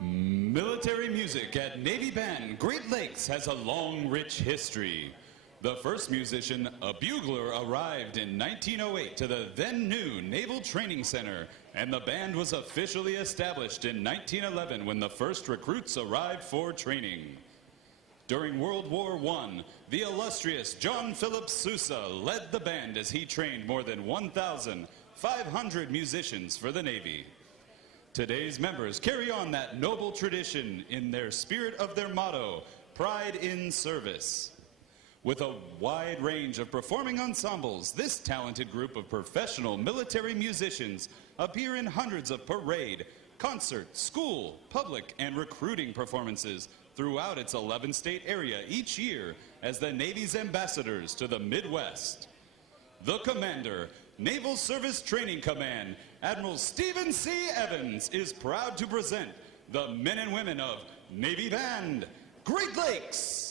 Military music at Navy Band Great Lakes has a long, rich history. The first musician, a bugler, arrived in 1908 to the then-new Naval Training Center, and the band was officially established in 1911 when the first recruits arrived for training. During World War I, the illustrious John Philip Sousa led the band as he trained more than 1,500 musicians for the Navy. Today's members carry on that noble tradition in their spirit of their motto, Pride in Service. With a wide range of performing ensembles, this talented group of professional military musicians appear in hundreds of parade, concert, school, public, and recruiting performances throughout its 11-state area each year as the Navy's ambassadors to the Midwest. The Commander, Naval Service Training Command, Admiral Stephen C. Evans, is proud to present the men and women of Navy Band, Great Lakes.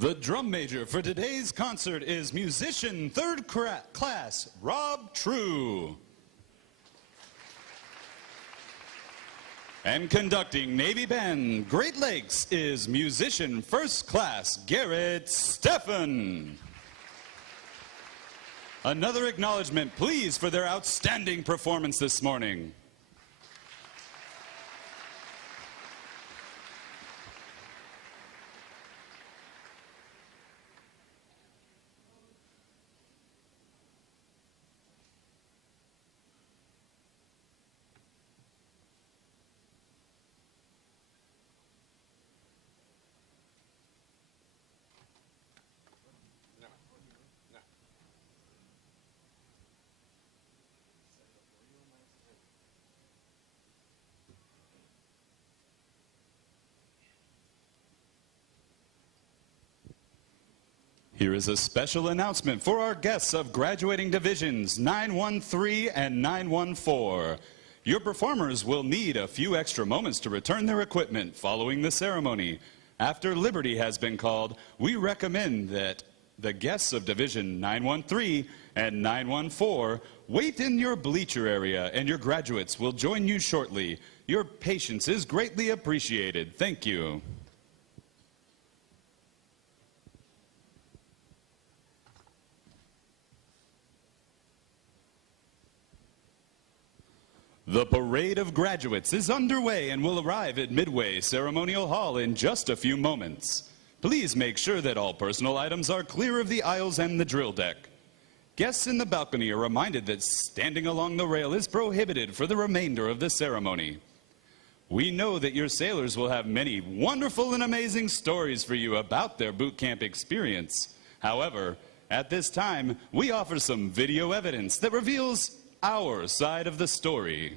The drum major for today's concert is musician third class Rob True. And conducting Navy Band Great Lakes is musician first class Garrett Steffen. Another acknowledgement, please, for their outstanding performance this morning. Here is a special announcement for our guests of graduating divisions 913 and 914. Your performers will need a few extra moments to return their equipment following the ceremony. After Liberty has been called, we recommend that the guests of division 913 and 914 wait in your bleacher area, and your graduates will join you shortly. Your patience is greatly appreciated. Thank you. The Parade of Graduates is underway and will arrive at Midway Ceremonial Hall in just a few moments. Please make sure that all personal items are clear of the aisles and the drill deck. Guests in the balcony are reminded that standing along the rail is prohibited for the remainder of the ceremony. We know that your sailors will have many wonderful and amazing stories for you about their boot camp experience. However, at this time, we offer some video evidence that reveals our side of the story.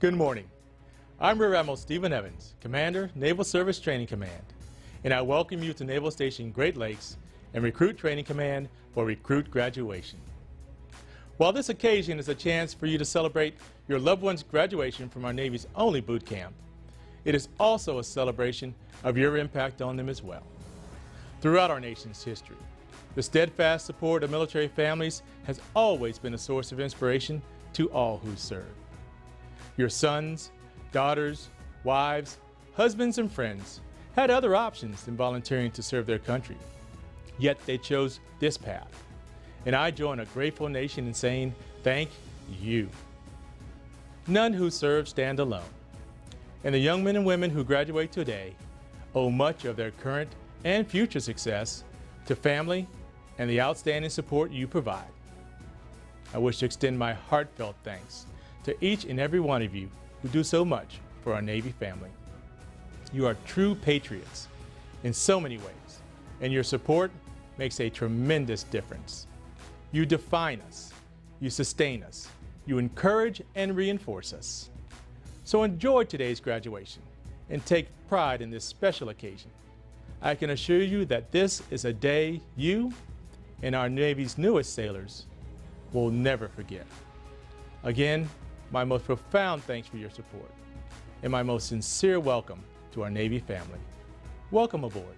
Good morning. I'm Rear Admiral Stephen Evans, Commander, Naval Service Training Command, and I welcome you to Naval Station Great Lakes and Recruit Training Command for Recruit Graduation. While this occasion is a chance for you to celebrate your loved one's graduation from our Navy's only boot camp, it is also a celebration of your impact on them as well. Throughout our nation's history, the steadfast support of military families has always been a source of inspiration to all who serve. Your sons, daughters, wives, husbands, and friends had other options than volunteering to serve their country, yet they chose this path. And I join a grateful nation in saying thank you. None who serve stand alone, and the young men and women who graduate today owe much of their current and future success to family and the outstanding support you provide. I wish to extend my heartfelt thanks to each and every one of you who do so much for our Navy family. You are true patriots in so many ways, and your support makes a tremendous difference. You define us, you sustain us, you encourage and reinforce us. So enjoy today's graduation and take pride in this special occasion. I can assure you that this is a day you and our Navy's newest sailors will never forget. Again, my most profound thanks for your support and my most sincere welcome to our Navy family. Welcome aboard.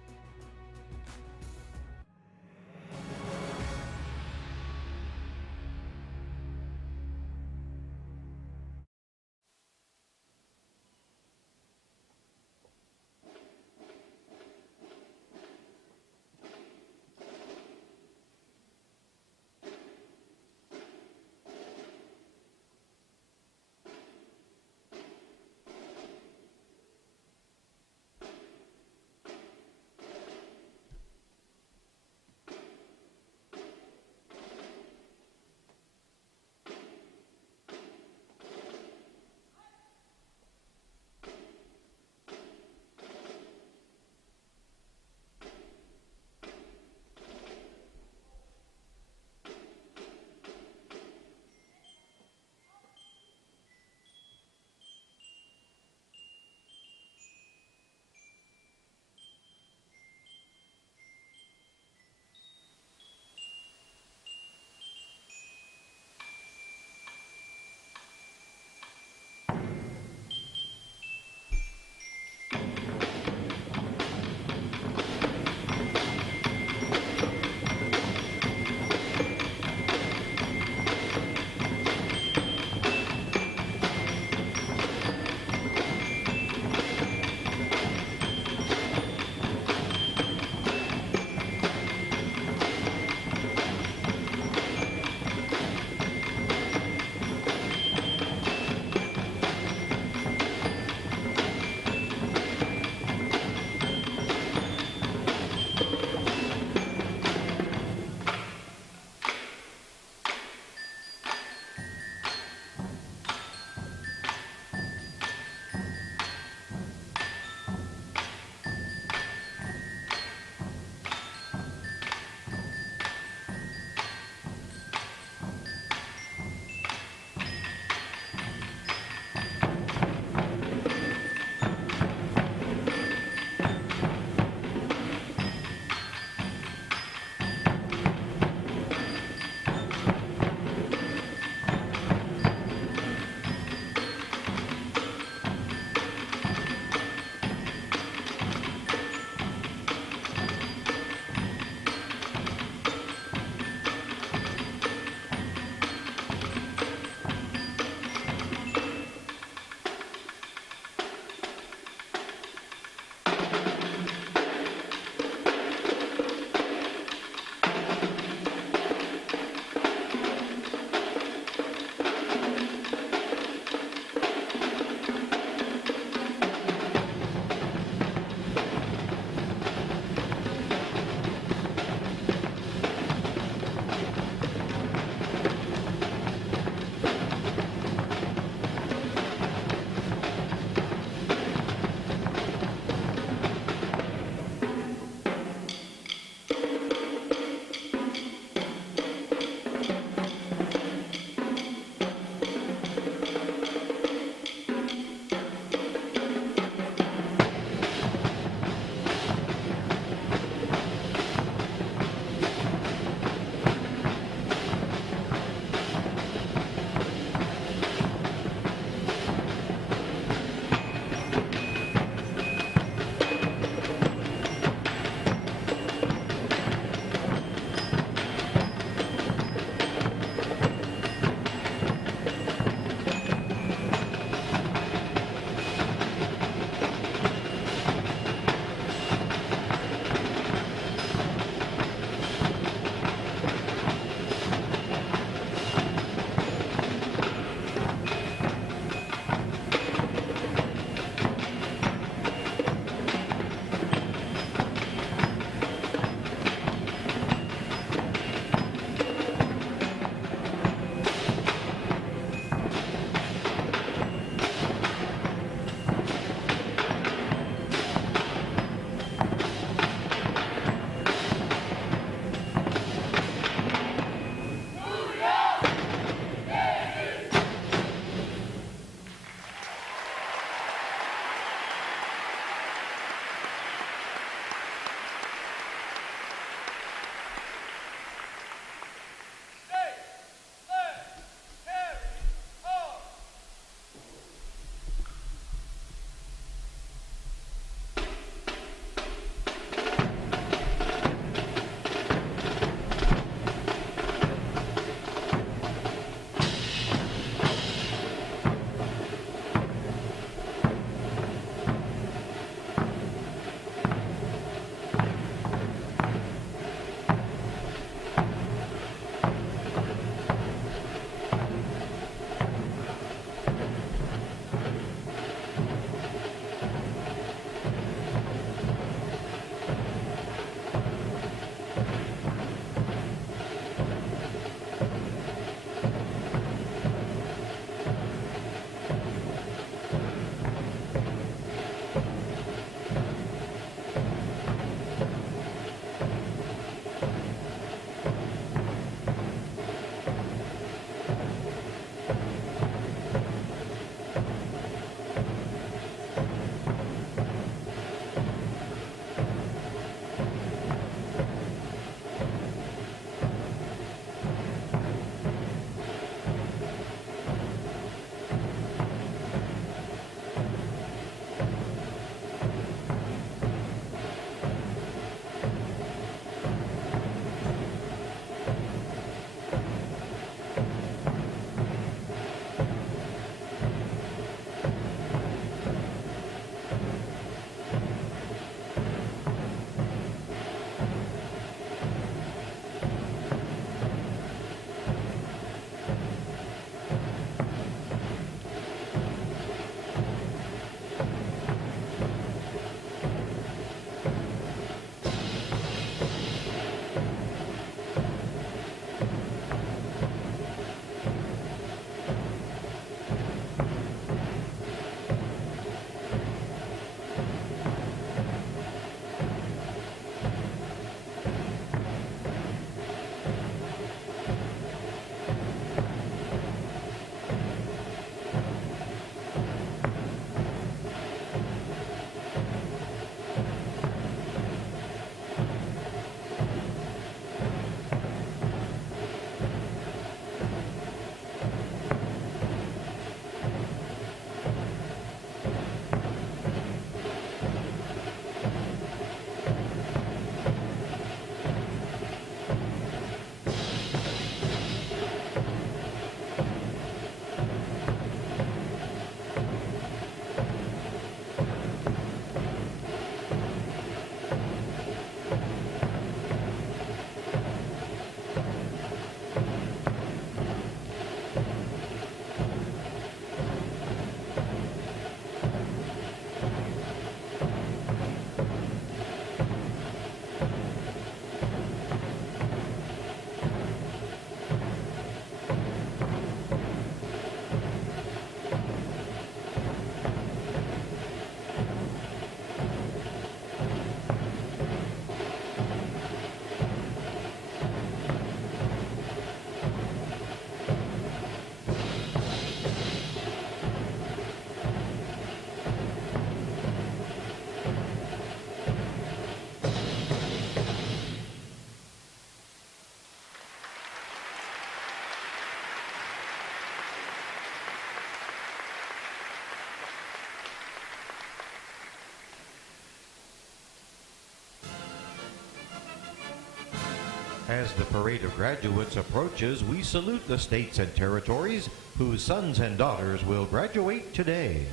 As the parade of graduates approaches, we salute the states and territories whose sons and daughters will graduate today.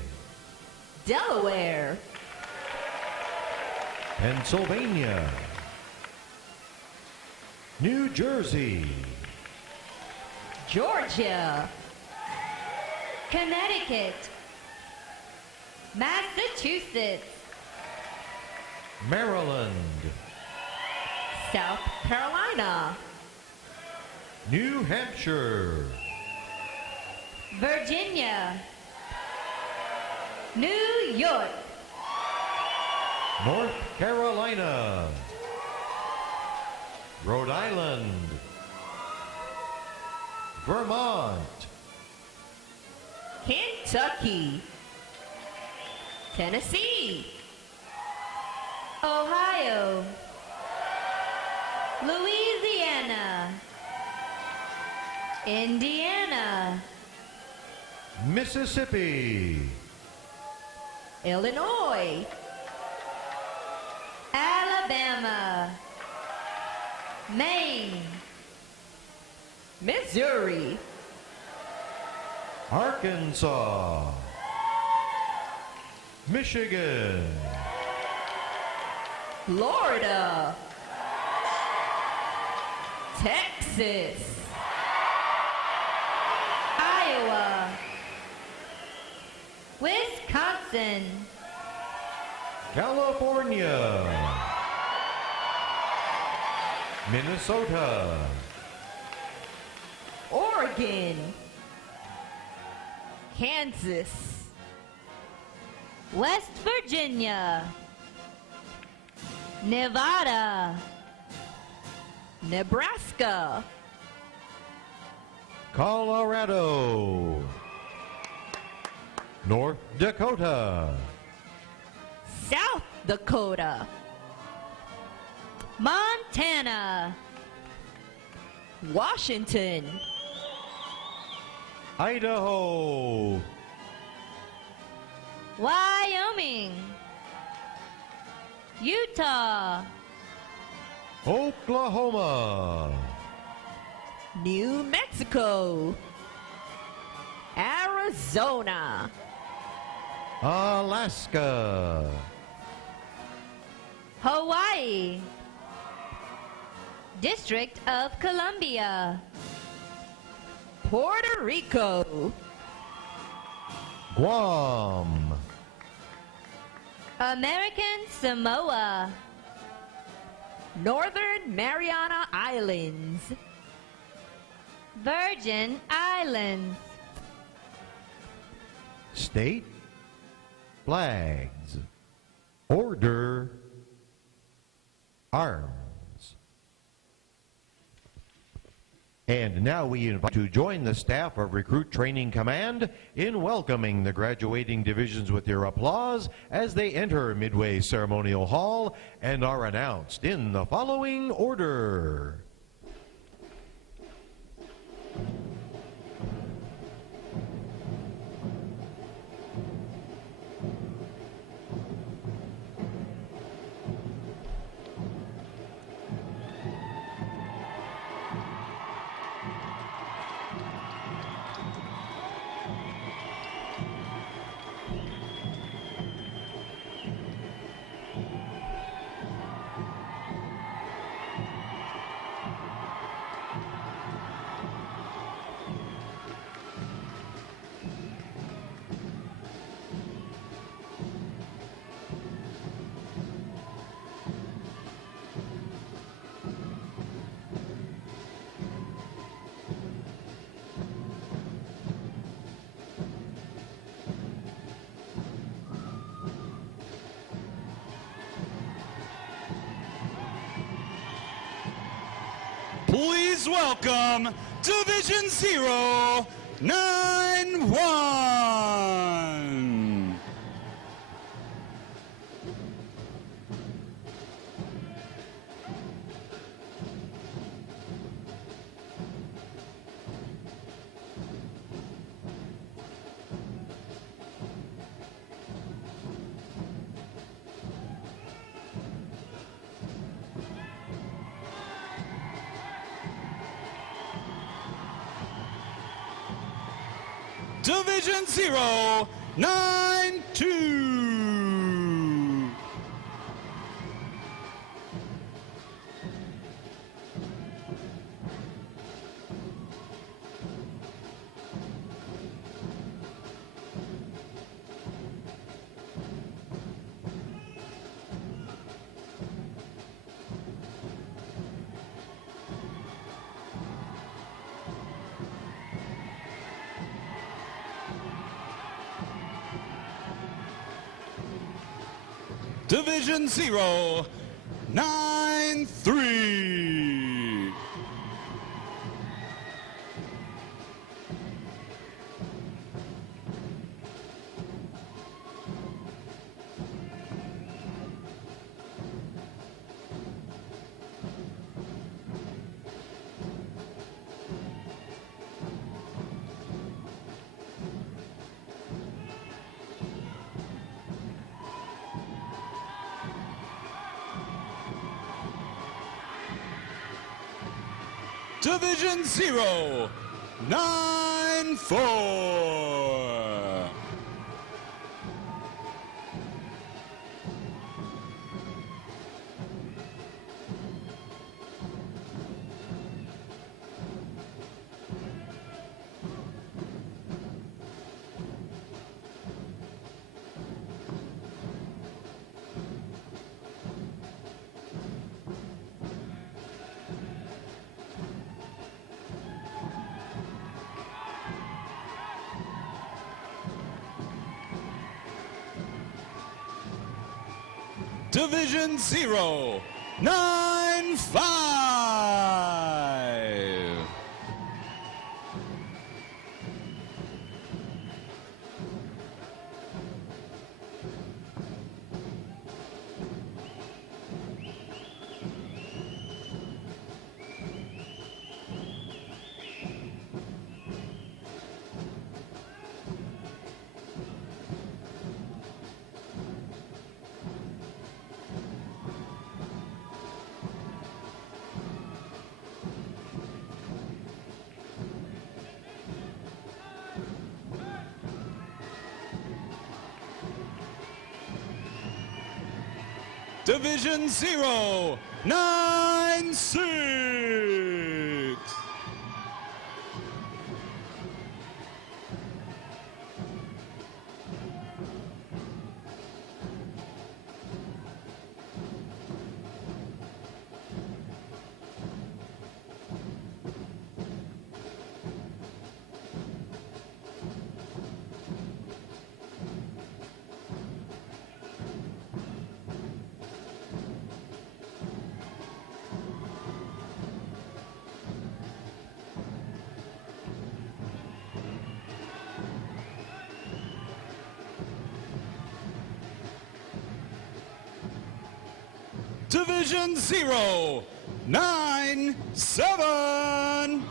Delaware, Pennsylvania, New Jersey, Georgia, Connecticut, Massachusetts, Maryland, South Carolina, New Hampshire, Virginia, New York, North Carolina, Rhode Island, Vermont, Kentucky, Tennessee, Ohio, Louisiana, Indiana, Mississippi, Illinois, Alabama, Maine, Missouri, Arkansas, Michigan, Florida, Texas, Iowa, Wisconsin, California, Minnesota, Oregon, Kansas, West Virginia, Nevada, Nebraska, Colorado, North Dakota, South Dakota, Montana, Washington, Idaho, Wyoming, Utah, Oklahoma, New Mexico, Arizona, Alaska, Hawaii, District of Columbia, Puerto Rico, Guam, American Samoa, Northern Mariana Islands, Virgin Islands, state flags, order, arms. And now we invite you to join the staff of Recruit Training Command in welcoming the graduating divisions with your applause as they enter Midway Ceremonial Hall and are announced in the following order. Please welcome Division 091. Division 092. Division 093. Division 094. Division 095. Division 096. Division 097.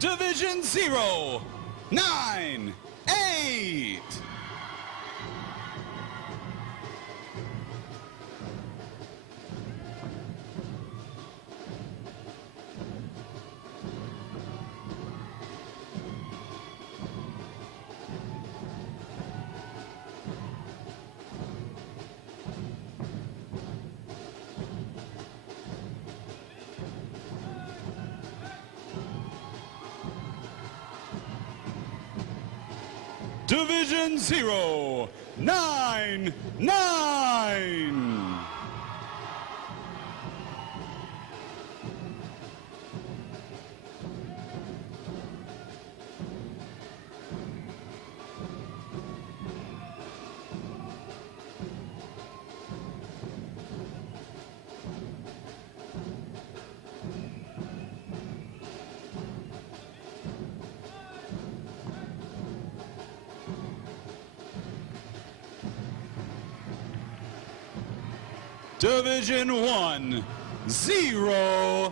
Division 098. Division 099. Division 1, 0-0.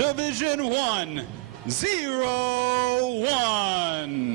Division 1, 0-1.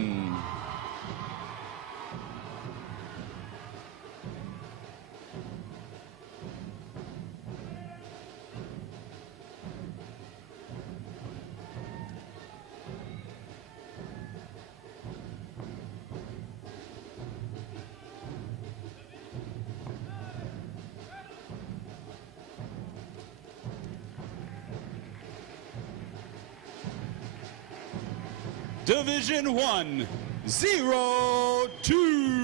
Division 1, 0-2.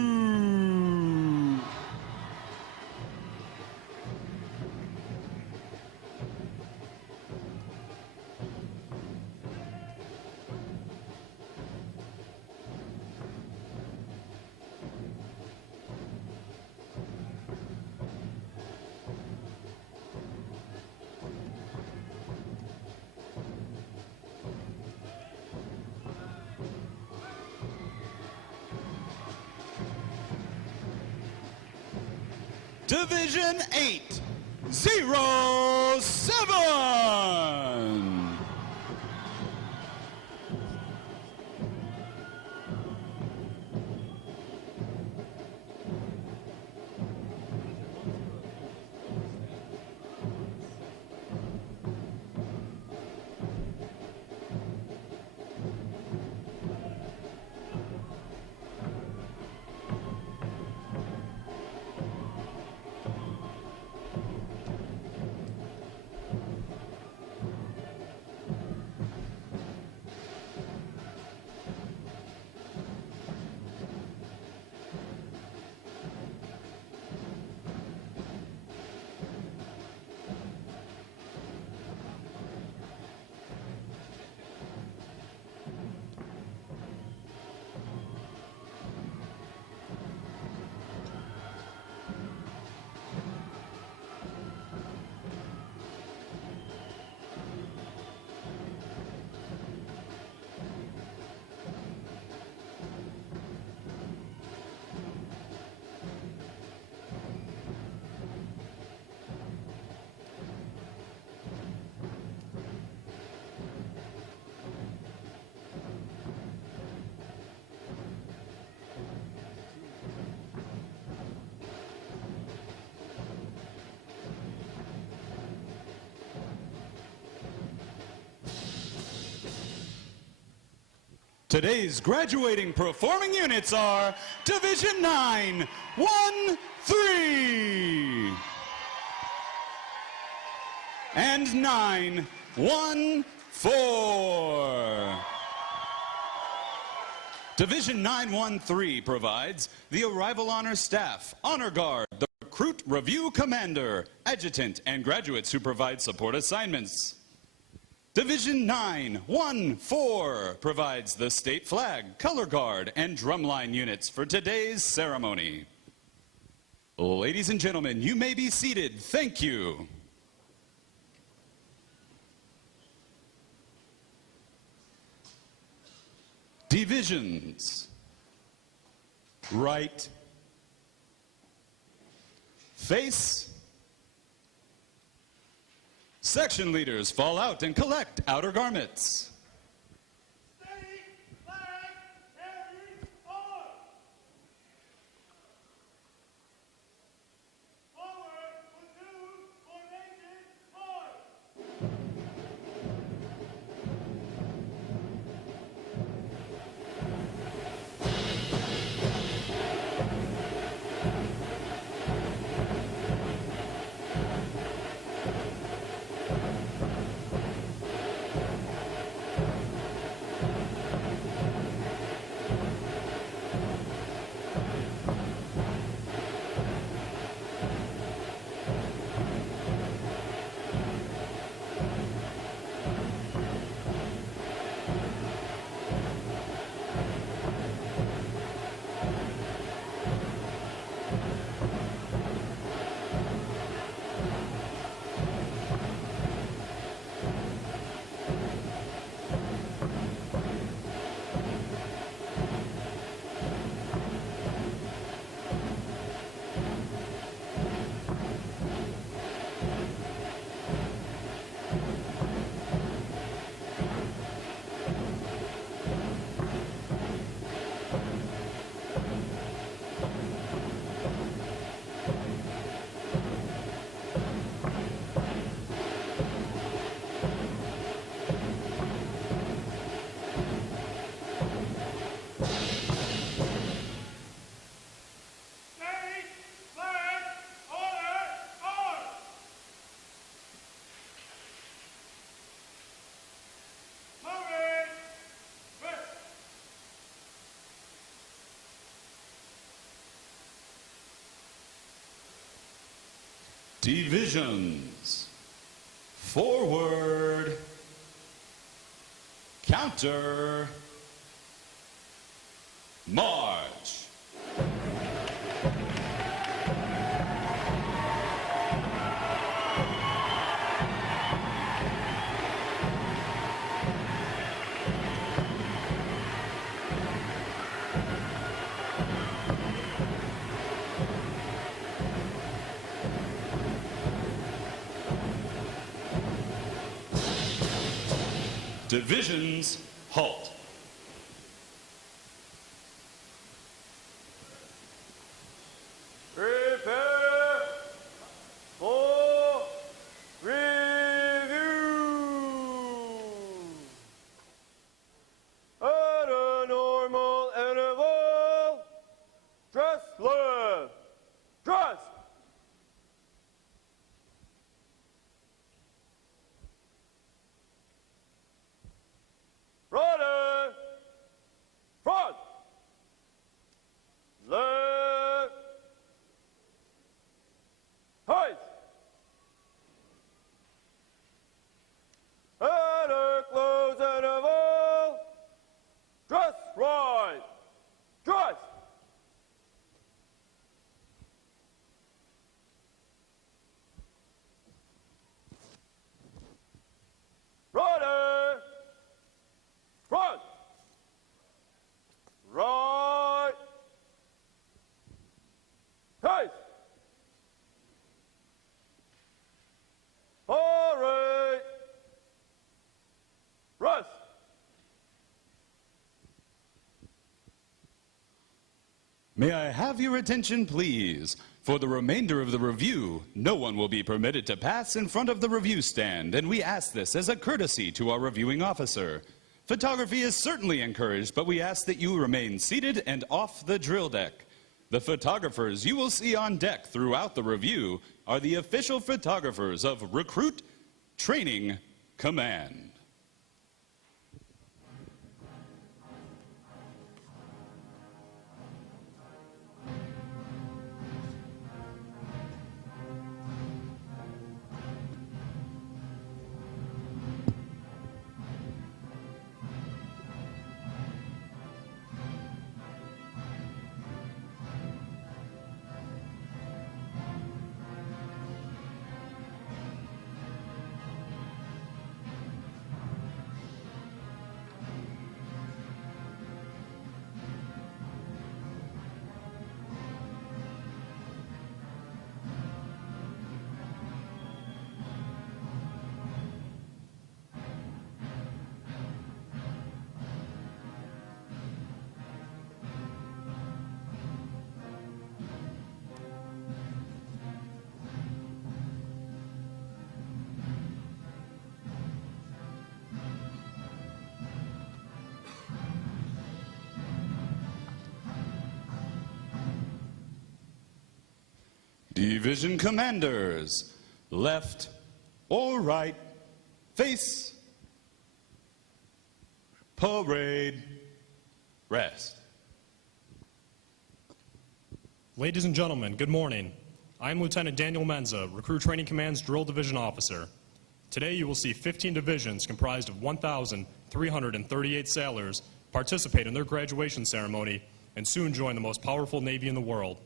Division 8, 0-7. Today's graduating performing units are Division 9, 1-3 and 9-1-4. Division 913 provides the Arrival Honor Staff, Honor Guard, the Recruit Review Commander, Adjutant, and graduates who provide support assignments. Division 914 provides the State Flag, Color Guard, and Drumline units for today's ceremony. Ladies and gentlemen, you may be seated. Thank you. Divisions. Right. Face. Section leaders fall out and collect outer garments. Divisions. Forward. Counter. March. Divisions, halt. Prepare for review. At a normal interval, dress left, dress. Ready, front, left, height, at a close interval, dress right, dress. Ready, front, right, height, parade, rest. May I have your attention, please? For the remainder of the review, no one will be permitted to pass in front of the review stand, and we ask this as a courtesy to our reviewing officer. Photography is certainly encouraged, but we ask that you remain seated and off the drill deck. The photographers you will see on deck throughout the review are the official photographers of Recruit Training Command. Division commanders, left or right, face, parade, rest. Ladies and gentlemen, good morning. I am Lieutenant Daniel Menza, Recruit Training Command's Drill Division Officer. Today you will see 15 divisions comprised of 1,338 sailors participate in their graduation ceremony and soon join the most powerful Navy in the world.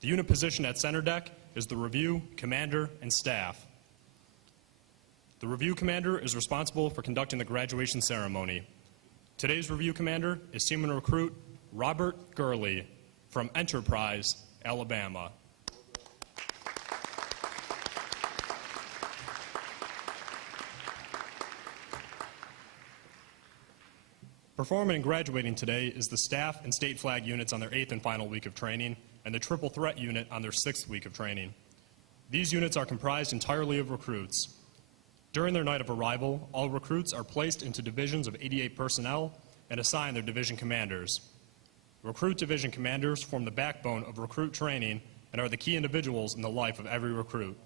The unit positioned at center deck is the Review, Commander, and Staff. The Review Commander is responsible for conducting the graduation ceremony. Today's Review Commander is Seaman Recruit Robert Gurley from Enterprise, Alabama. Performing and graduating today is the Staff and State Flag units on their 8th and final week of training, and the Triple Threat unit on their 6th week of training. These units are comprised entirely of recruits. During their night of arrival, all recruits are placed into divisions of 88 personnel and assigned their division commanders. Recruit division commanders form the backbone of recruit training and are the key individuals in the life of every recruit.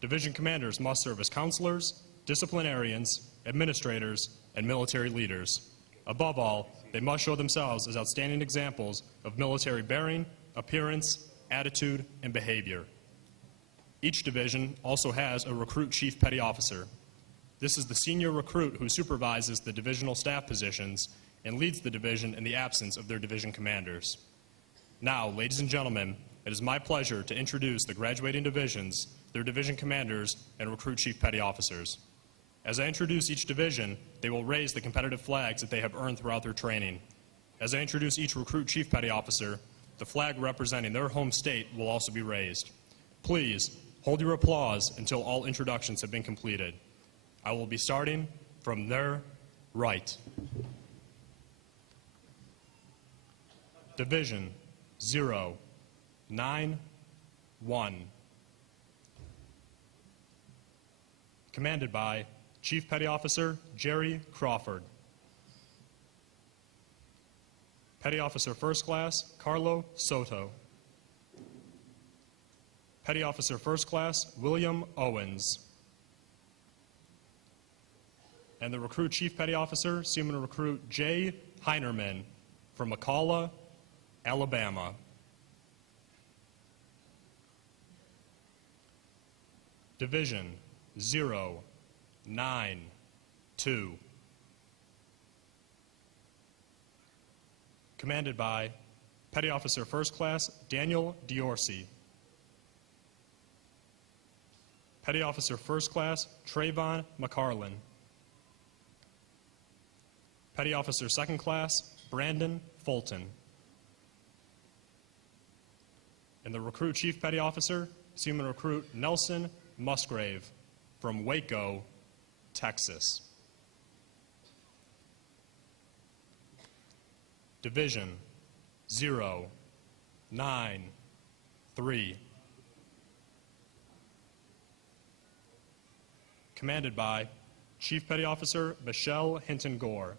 Division commanders must serve as counselors, disciplinarians, administrators, and military leaders. Above all, they must show themselves as outstanding examples of military bearing, appearance, attitude, and behavior. Each division also has a recruit chief petty officer. This is the senior recruit who supervises the divisional staff positions and leads the division in the absence of their division commanders. Now, ladies and gentlemen, it is my pleasure to introduce the graduating divisions, their division commanders, and recruit chief petty officers. As I introduce each division, they will raise the competitive flags that they have earned throughout their training. As I introduce each recruit chief petty officer, the flag representing their home state will also be raised. Please hold your applause until all introductions have been completed. I will be starting from their right. Division 091. Commanded by Chief Petty Officer Jerry Crawford. Petty Officer First Class Carlo Soto. Petty Officer First Class William Owens. And the Recruit Chief Petty Officer, Seaman Recruit Jay Heinerman from McCalla, Alabama. Division 092. Commanded by Petty Officer First Class Daniel Diorsi. Petty Officer First Class Trayvon McCarlin. Petty Officer Second Class Brandon Fulton. And the Recruit Chief Petty Officer, Seaman Recruit Nelson Musgrave from Waco, Texas. Division 093. Commanded by Chief Petty Officer Michelle Hinton Gore.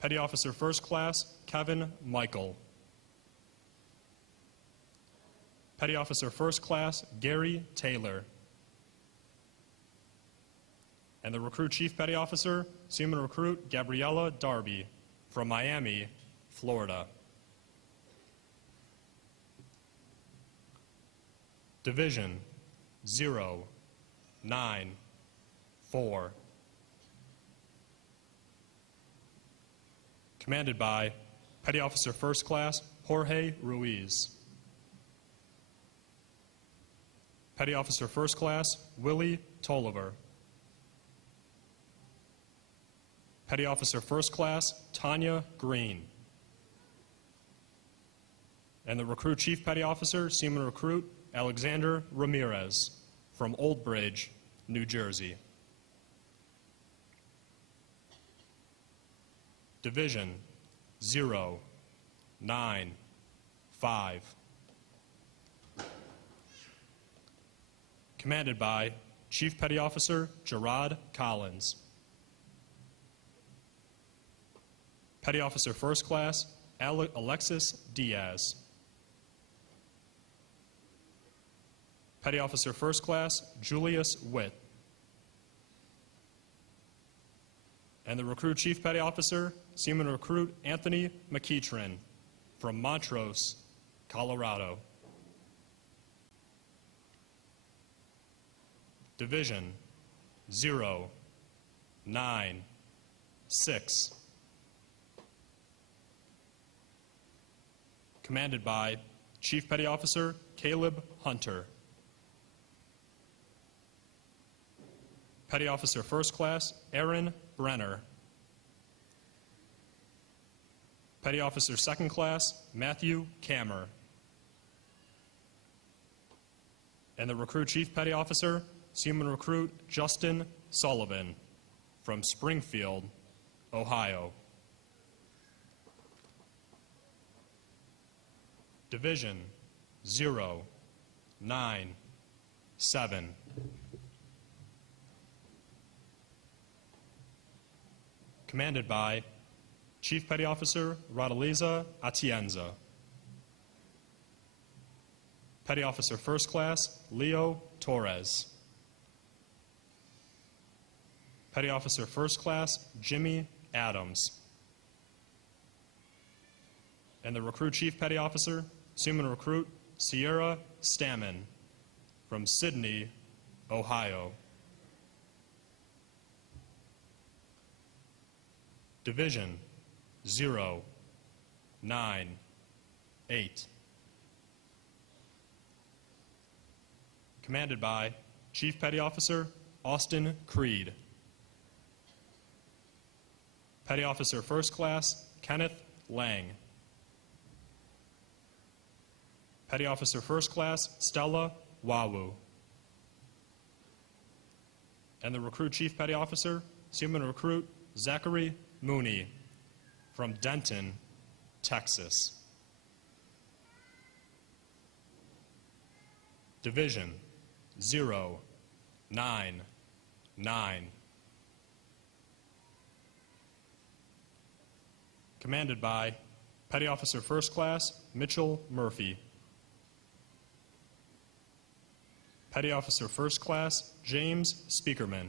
Petty Officer First Class Kevin Michael. Petty Officer First Class Gary Taylor. And the Recruit Chief Petty Officer, Seaman Recruit Gabriella Darby from Miami, Florida. Division 094. Commanded by Petty Officer First Class Jorge Ruiz. Petty Officer First Class Willie Tolliver. Petty Officer First Class Tanya Green. And the Recruit Chief Petty Officer, Seaman Recruit Alexander Ramirez from Old Bridge, New Jersey. Division 095. Commanded by Chief Petty Officer Gerard Collins. Petty Officer First Class Alexis Diaz. Petty Officer First Class Julius Witt. And the Recruit Chief Petty Officer, Seaman Recruit Anthony McEachran from Montrose, Colorado. Division 096. Commanded by Chief Petty Officer Caleb Hunter. Petty Officer First Class Aaron Brenner. Petty Officer Second Class Matthew Kammer. And the Recruit Chief Petty Officer, Seaman Recruit Justin Sullivan from Springfield, Ohio. Division 097. Commanded by Chief Petty Officer Rodaliza Atienza. Petty Officer First Class Leo Torres. Petty Officer First Class Jimmy Adams. And the Recruit Chief Petty Officer, Seaman Recruit Sierra Stammen from Sydney, Ohio. Division 098. Commanded by Chief Petty Officer Austin Creed. Petty Officer First Class Kenneth Lang. Petty Officer First Class Stella Wawu. And the Recruit Chief Petty Officer, Seaman Recruit Zachary Mooney from Denton, Texas. Division 099. Commanded by Petty Officer First Class Mitchell Murphy. Petty Officer First Class James Speakerman.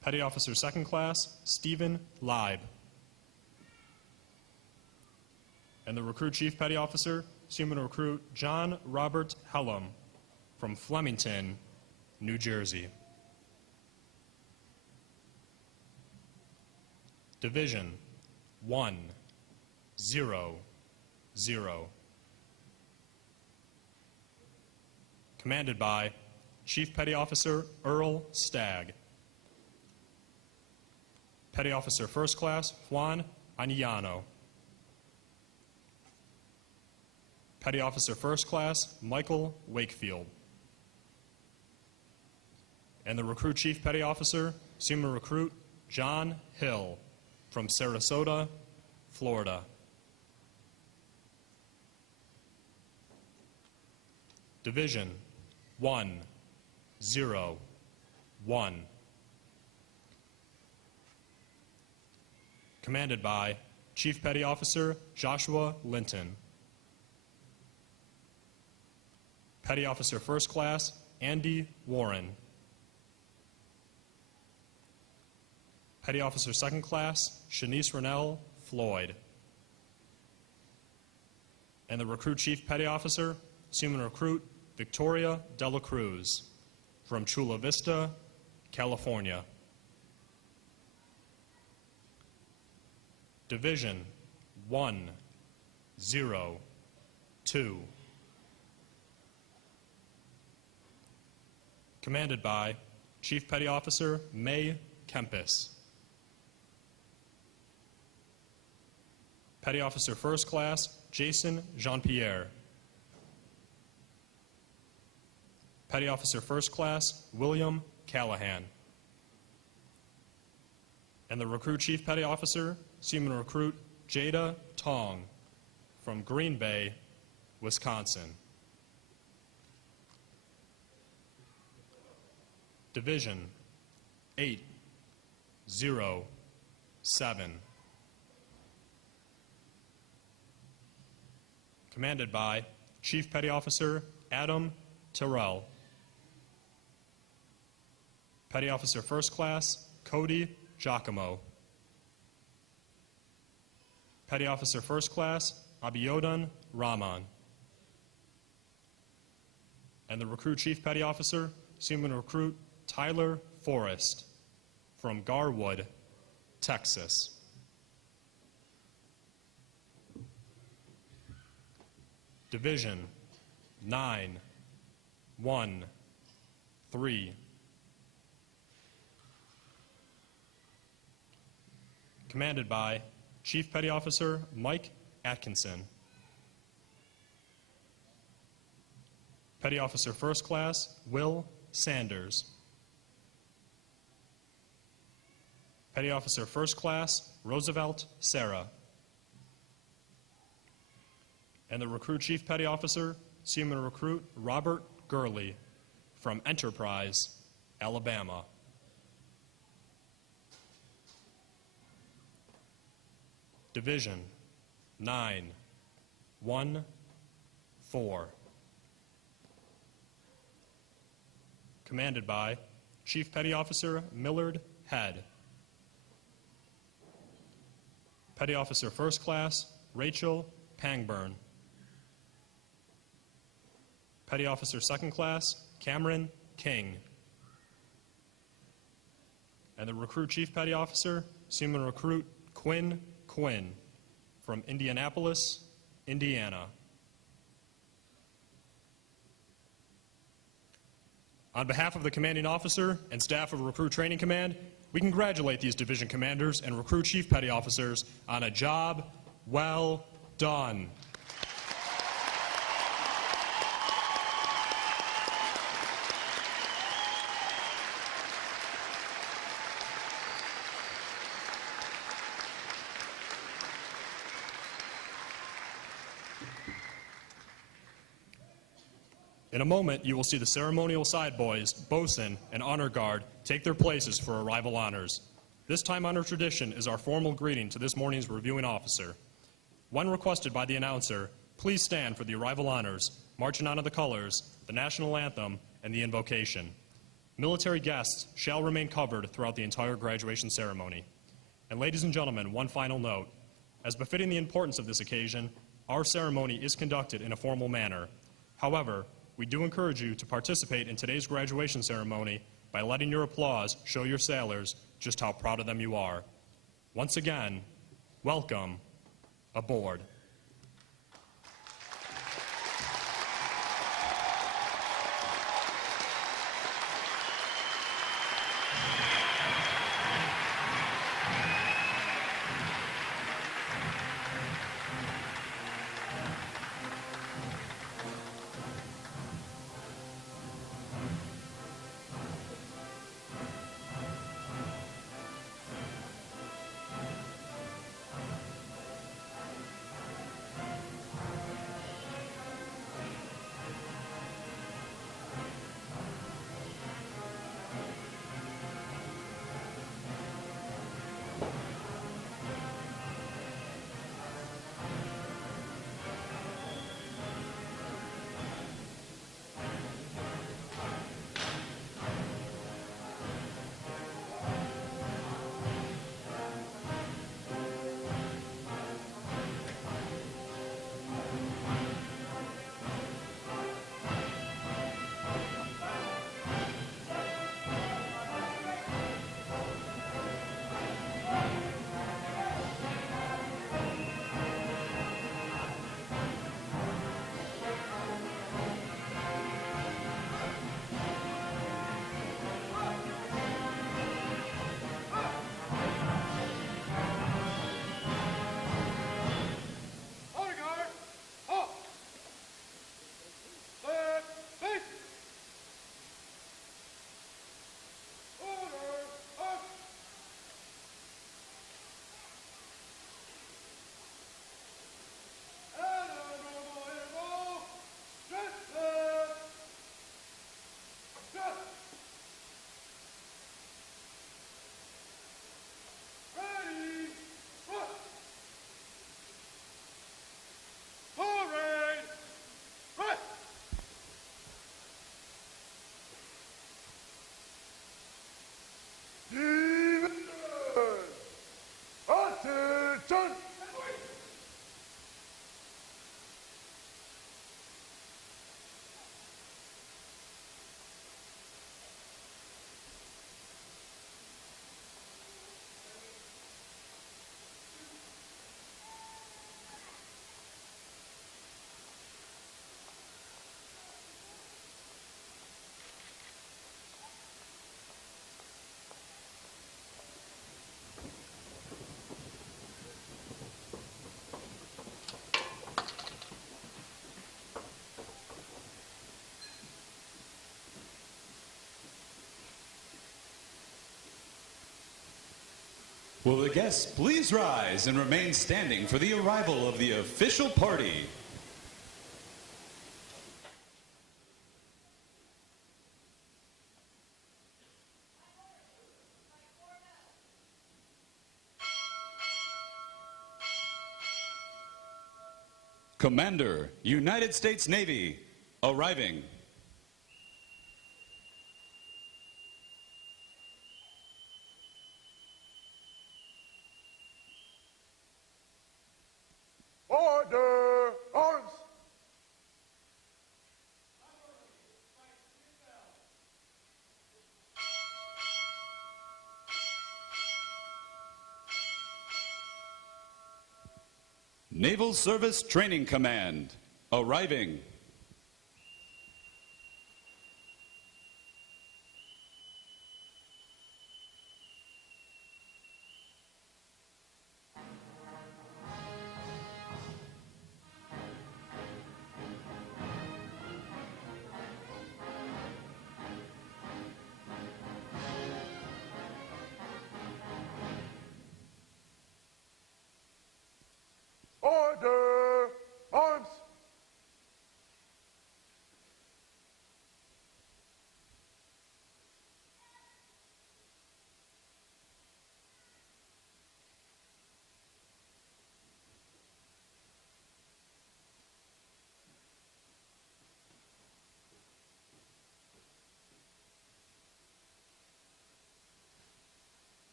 Petty Officer Second Class Stephen Leib. And the Recruit Chief Petty Officer, Seaman Recruit John Robert Hellum from Flemington, New Jersey. Division 100. Commanded by Chief Petty Officer Earl Stagg. Petty Officer First Class Juan Anillano. Petty Officer First Class Michael Wakefield. And the Recruit Chief Petty Officer, Seaman Recruit John Hill from Sarasota, Florida. Division 101. Commanded by Chief Petty Officer Joshua Linton. Petty Officer First Class Andy Warren. Petty Officer Second Class Shanice Rennell Floyd. And the Recruit Chief Petty Officer, Seaman Recruit Victoria Dela Cruz from Chula Vista, California. Division 102. Commanded by Chief Petty Officer May Kempis. Petty Officer First Class Jason Jean-Pierre. Petty Officer First Class William Callahan. And the Recruit Chief Petty Officer, Seaman Recruit Jada Tong from Green Bay, Wisconsin. Division 807. Commanded by Chief Petty Officer Adam Terrell. Petty Officer First Class Cody Giacomo. Petty Officer First Class Abiodun Rahman. And the Recruit Chief Petty Officer, Seaman Recruit Tyler Forrest from Garwood, Texas. Division 913. Commanded by Chief Petty Officer Mike Atkinson. Petty Officer First Class Will Sanders. Petty Officer First Class Roosevelt Sarah. And the Recruit Chief Petty Officer, Seaman Recruit Robert Gurley from Enterprise, Alabama. Division 914. Commanded by Chief Petty Officer Millard Head. Petty Officer First Class Rachel Pangburn. Petty Officer Second Class Cameron King. And the Recruit Chief Petty Officer, Seaman Recruit Quinn Quinn from Indianapolis, Indiana. On behalf of the commanding officer and staff of Recruit Training Command, we congratulate these division commanders and Recruit Chief Petty Officers on a job well done. In a moment, you will see the ceremonial side boys, bosun, and honor guard take their places for arrival honors. This time-honored tradition is our formal greeting to this morning's reviewing officer. When requested by the announcer, please stand for the arrival honors, marching onto the colors, the national anthem, and the invocation. Military guests shall remain covered throughout the entire graduation ceremony. And ladies and gentlemen, one final note. As befitting the importance of this occasion, our ceremony is conducted in a formal manner. However, we do encourage you to participate in today's graduation ceremony by letting your applause show your sailors just how proud of them you are. Once again, welcome aboard. Will the guests please rise and remain standing for the arrival of the official party? Commander, United States Navy, arriving. Order! Naval Service Training Command, arriving. Order! Arms!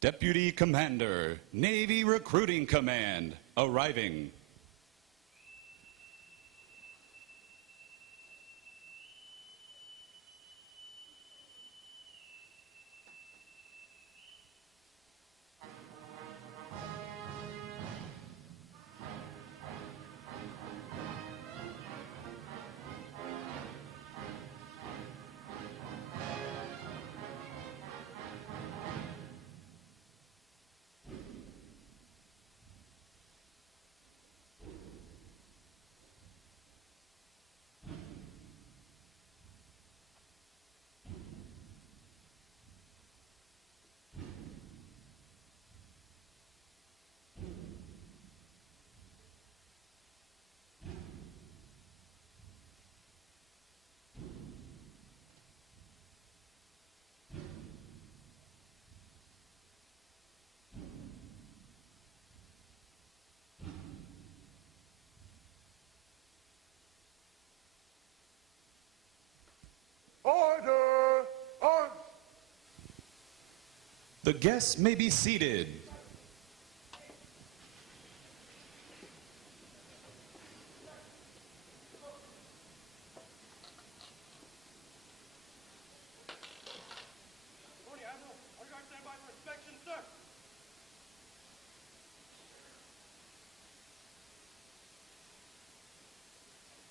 Deputy Commander, Navy Recruiting Command, arriving. Order! Arms! The guests may be seated. Morning, Admiral. Are you guys stand by for inspection, sir?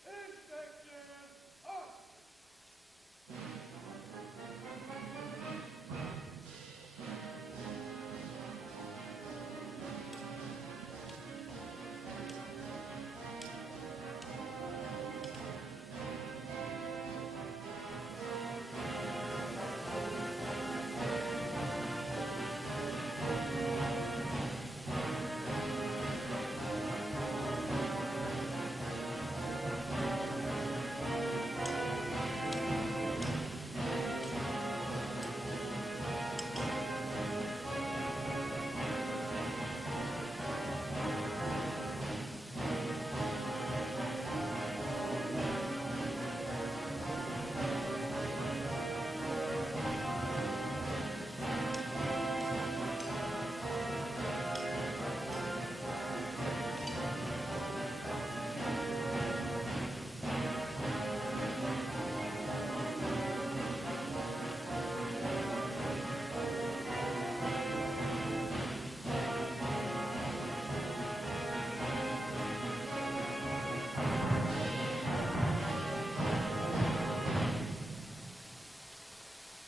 Inspection! Up!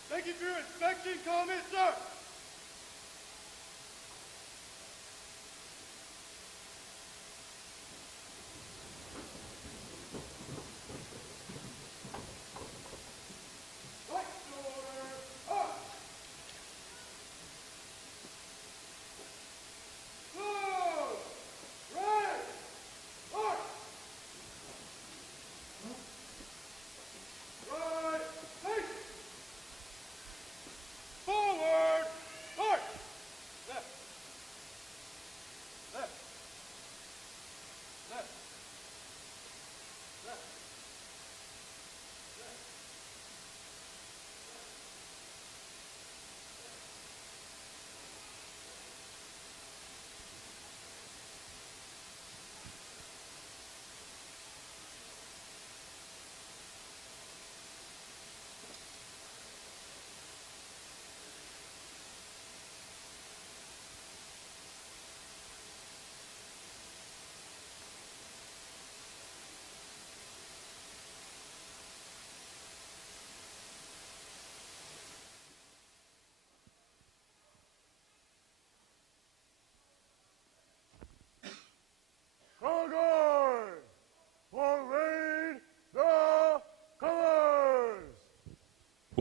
Thank you for your inspection. Comment, sir. Right shoulder up. Slow. Right. March. Right. Face. Forward.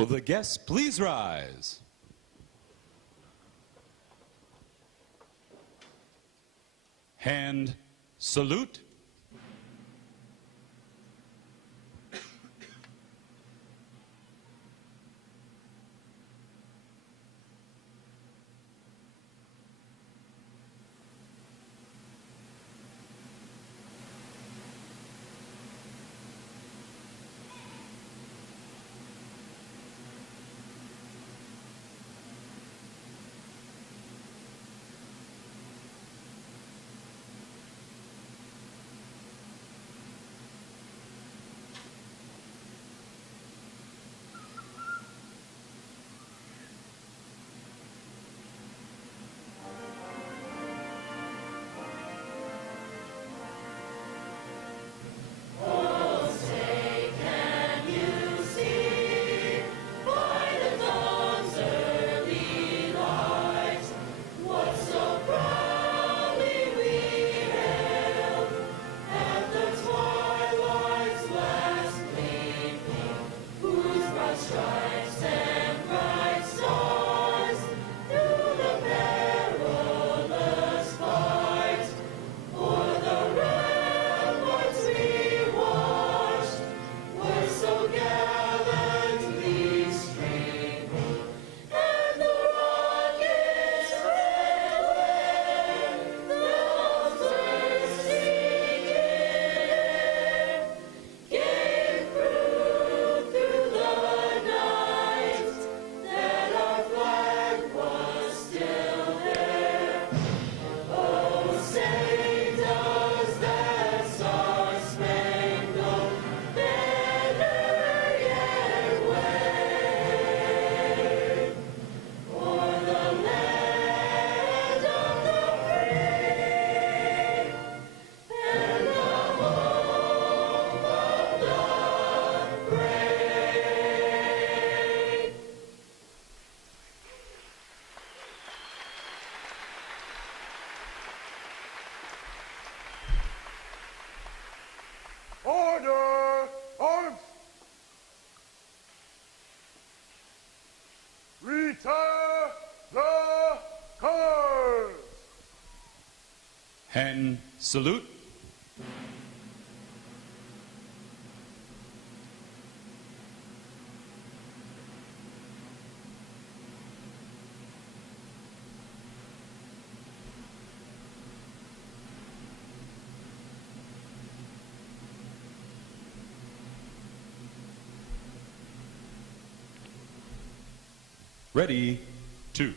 Will the guests please rise? Hand salute. Order! Arms! Retire the colors! Hand salute. Ready, 2.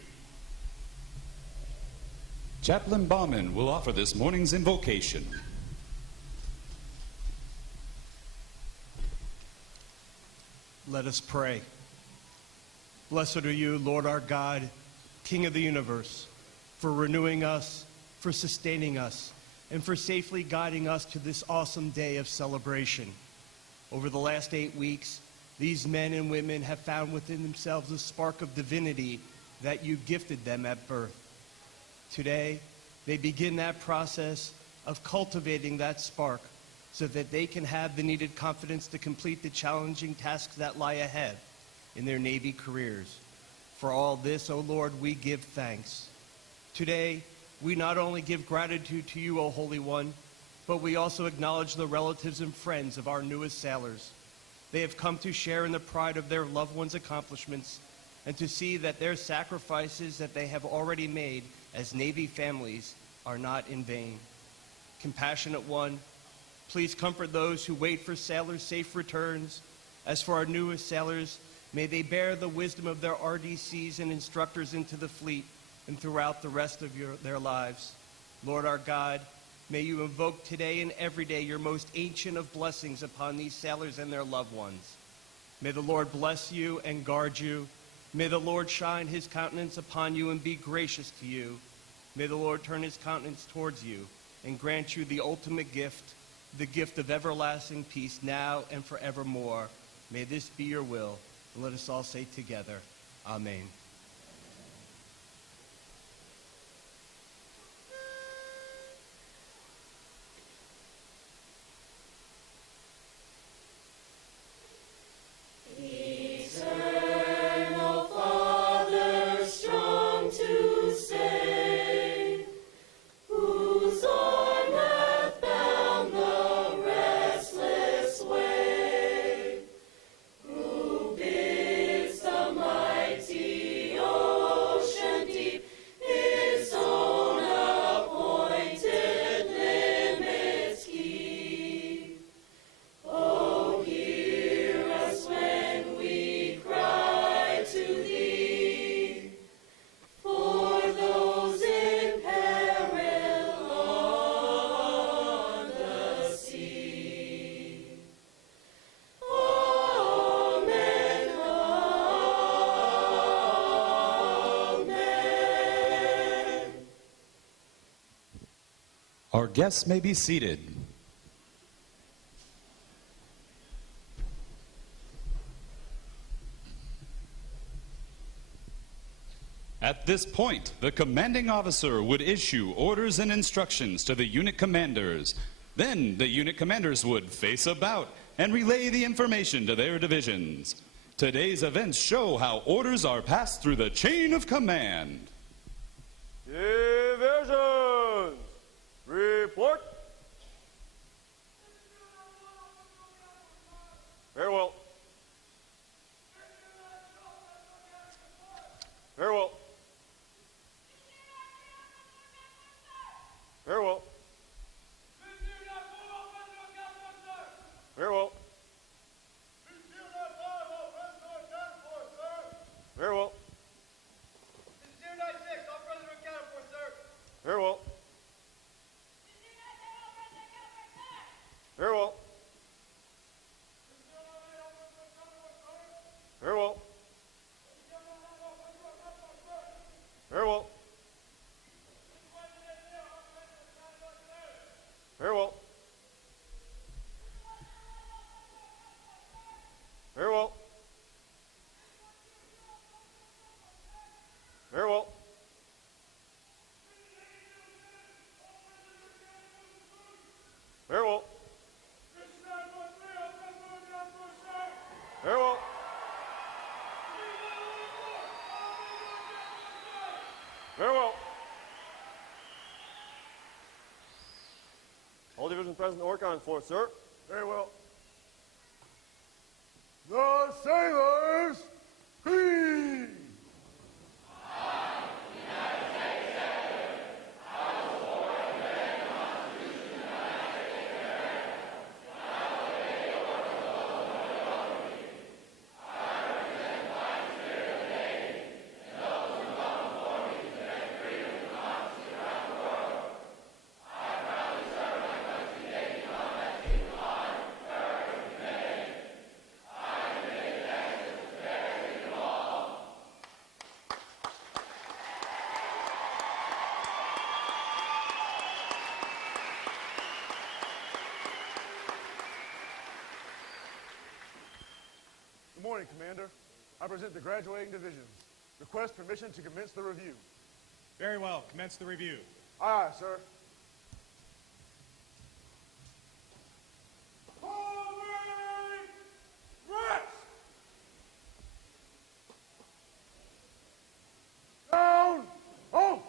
Chaplain Bauman will offer this morning's invocation. Let us pray. Blessed are you, Lord our God, King of the universe, for renewing us, for sustaining us, and for safely guiding us to this awesome day of celebration. Over the last 8 weeks, these men and women have found within themselves a spark of divinity that you gifted them at birth. Today, they begin that process of cultivating that spark so that they can have the needed confidence to complete the challenging tasks that lie ahead in their Navy careers. For all this, O Lord, we give thanks. Today, we not only give gratitude to you, O Holy One, but we also acknowledge the relatives and friends of our newest sailors. They have come to share in the pride of their loved ones' accomplishments and to see that their sacrifices that they have already made as Navy families are not in vain. Compassionate One, please comfort those who wait for sailors' safe returns. As for our newest sailors, may they bear the wisdom of their RDCs and instructors into the fleet and throughout the rest of their lives. Lord our God, may you invoke today and every day your most ancient of blessings upon these sailors and their loved ones. May the Lord bless you and guard you. May the Lord shine his countenance upon you and be gracious to you. May the Lord turn his countenance towards you and grant you the ultimate gift, the gift of everlasting peace now and forevermore. May this be your will. And let us all say together, Amen. Eternal Our guests may be seated. At this point, the commanding officer would issue orders and instructions to the unit commanders. Then the unit commanders would face about and relay the information to their divisions. Today's events show how orders are passed through the chain of command. Divisions, report. Very well. Very well. Very well. Very well. Very well. Very well. Very well. Very well. Very well. Very well. Very well. Very well. Very well. Very well. Very well. All divisions present in Waukeagun force, sir. Very well. The sailors, please. Good morning, Commander. I present the graduating divisions. Request permission to commence the review. Very well. Commence the review. Aye, sir. Down! Oh!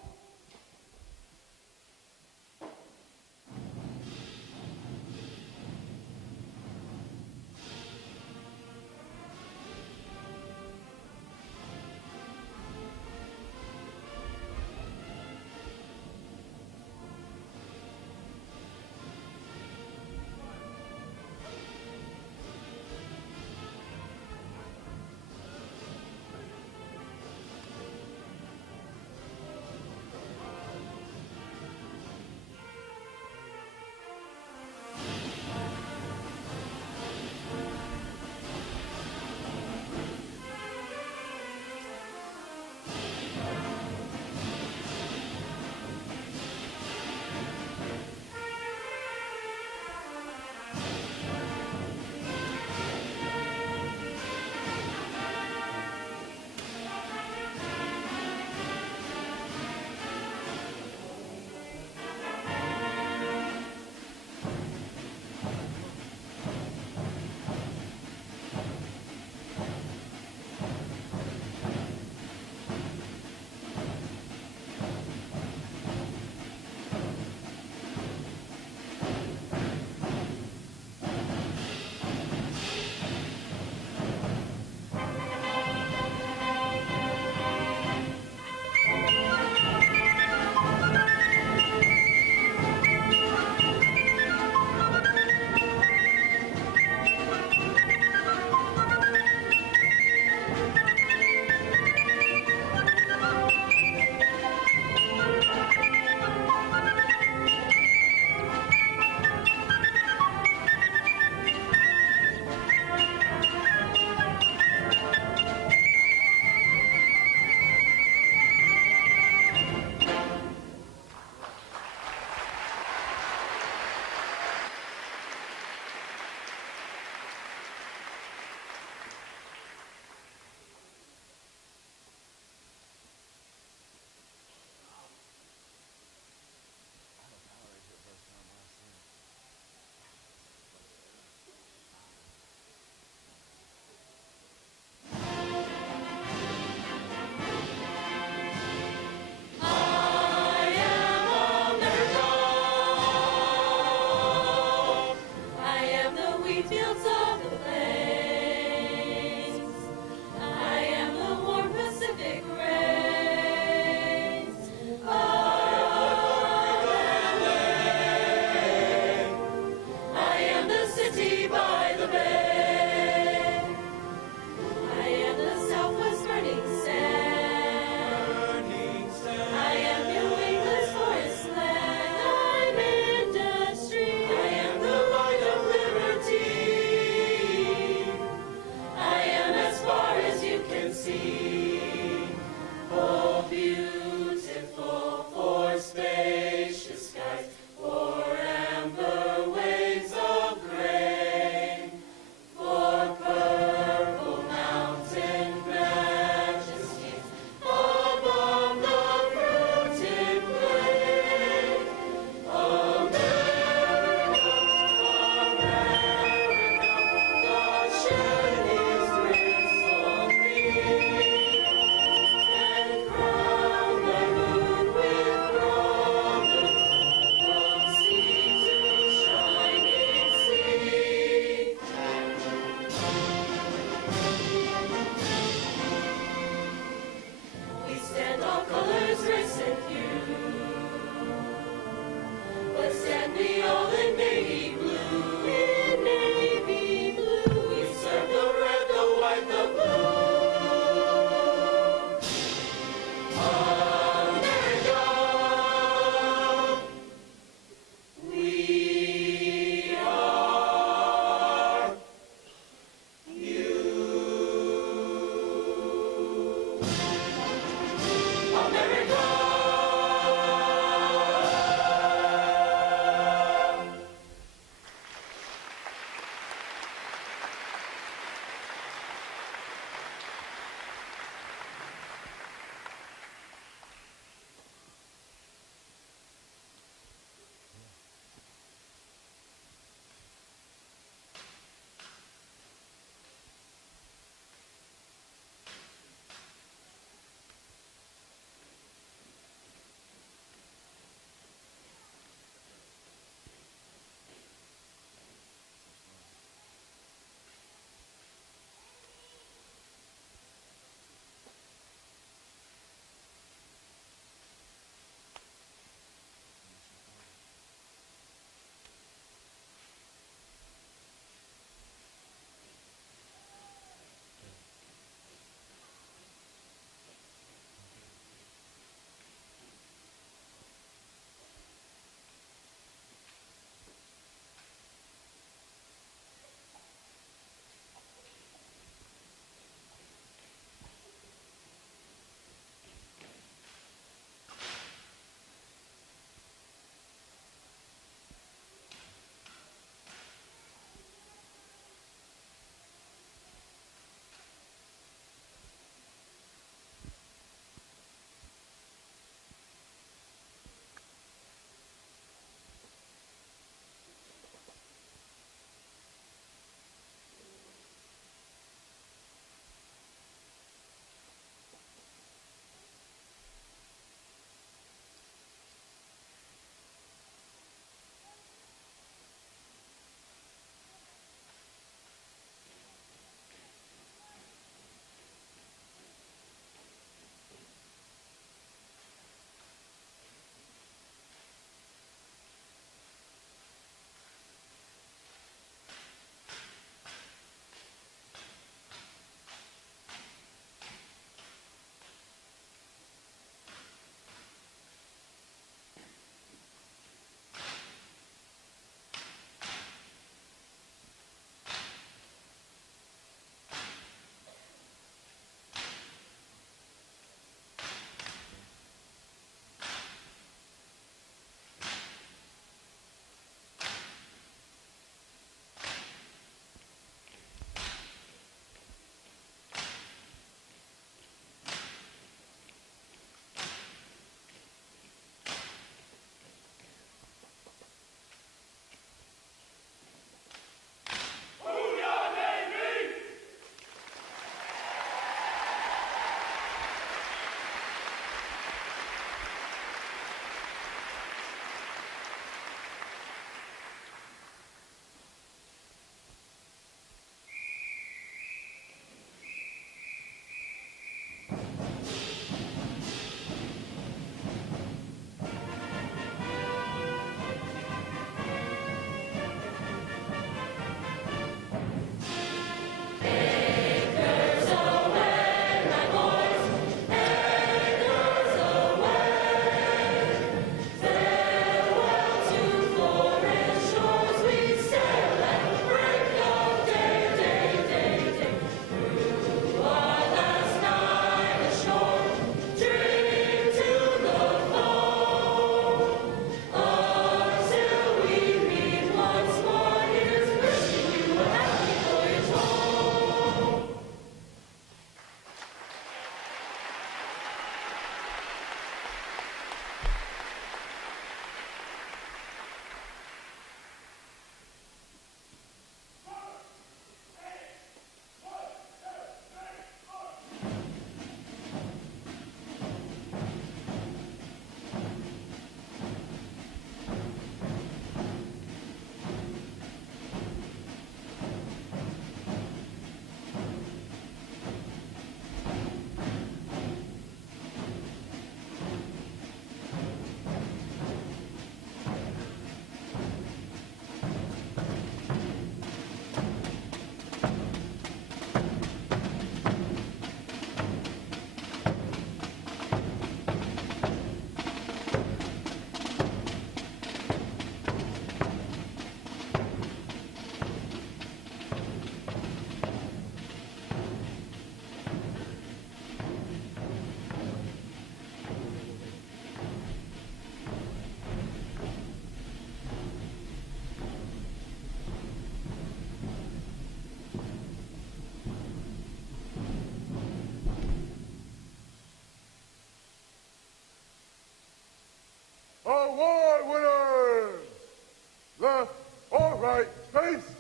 All right, pace.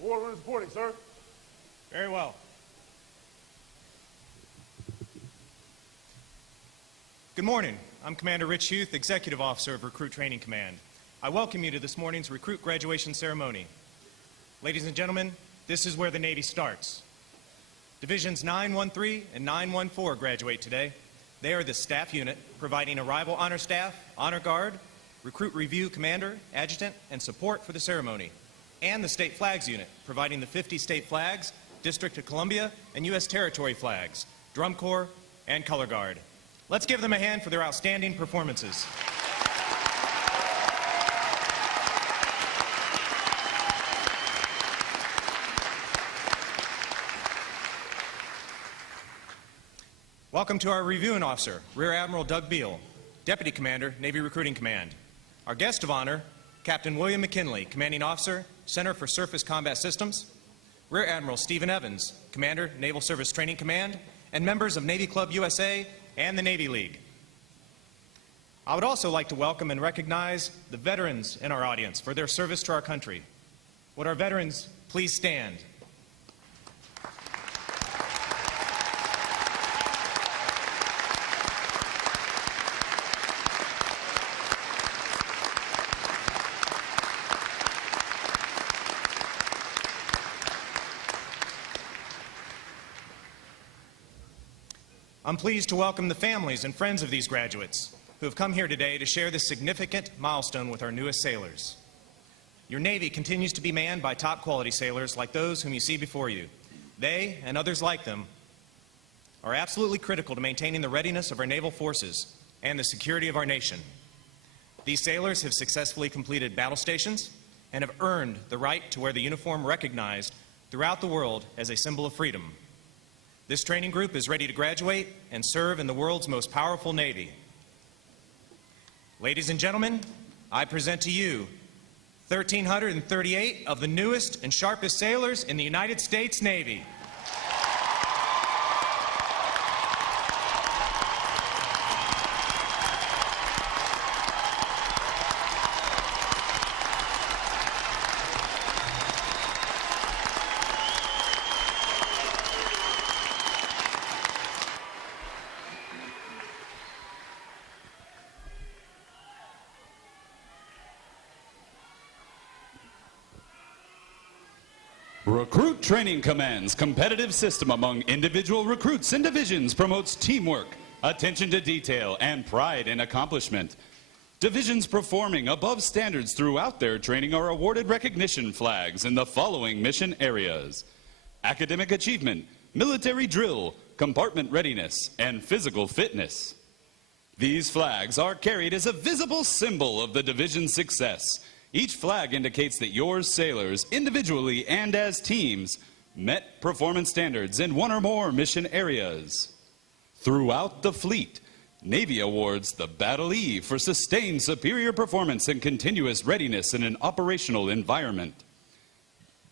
Award room is reporting, sir. Very well. Good morning. I'm Commander Rich Huth, Executive Officer of Recruit Training Command. I welcome you to this morning's recruit graduation ceremony. Ladies and gentlemen, this is where the Navy starts. Divisions 913 and 914 graduate today. They are the staff unit providing arrival honor staff, honor guard, recruit review commander, adjutant, and support for the ceremony. And the state flags unit providing the 50 state flags, District of Columbia, and U.S. territory flags, drum corps, and color guard. Let's give them a hand for their outstanding performances. Welcome to our reviewing officer, Rear Admiral Doug Beal, Deputy Commander, Navy Recruiting Command. Our guest of honor, Captain William McKinley, Commanding Officer, Center for Surface Combat Systems, Rear Admiral Stephen Evans, Commander, Naval Service Training Command, and members of Navy Club USA and the Navy League. I would also like to welcome and recognize the veterans in our audience for their service to our country. Would our veterans please stand? I'm pleased to welcome the families and friends of these graduates who have come here today to share this significant milestone with our newest sailors. Your Navy continues to be manned by top quality sailors like those whom you see before you. They, and others like them, are absolutely critical to maintaining the readiness of our naval forces and the security of our nation. These sailors have successfully completed battle stations and have earned the right to wear the uniform recognized throughout the world as a symbol of freedom. This training group is ready to graduate and serve in the world's most powerful Navy. Ladies and gentlemen, I present to you 1,338 of the newest and sharpest sailors in the United States Navy. Recruit Training Command's competitive system among individual recruits and divisions promotes teamwork, attention to detail, and pride in accomplishment. Divisions performing above standards throughout their training are awarded recognition flags in the following mission areas: academic achievement, military drill, compartment readiness, and physical fitness. These flags are carried as a visible symbol of the division's success. Each flag indicates that your sailors, individually and as teams, met performance standards in one or more mission areas. Throughout the fleet, Navy awards the Battle E for sustained superior performance and continuous readiness in an operational environment.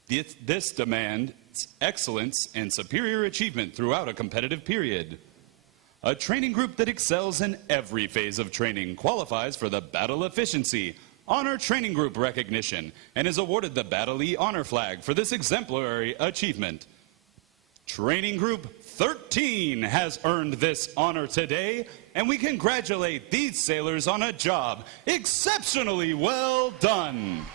This demands excellence and superior achievement throughout a competitive period. A training group that excels in every phase of training qualifies for the Battle Efficiency Honor Training Group recognition and is awarded the Battle E Honor Flag for this exemplary achievement. Training Group 13 has earned this honor today, and we congratulate these sailors on a job exceptionally well done.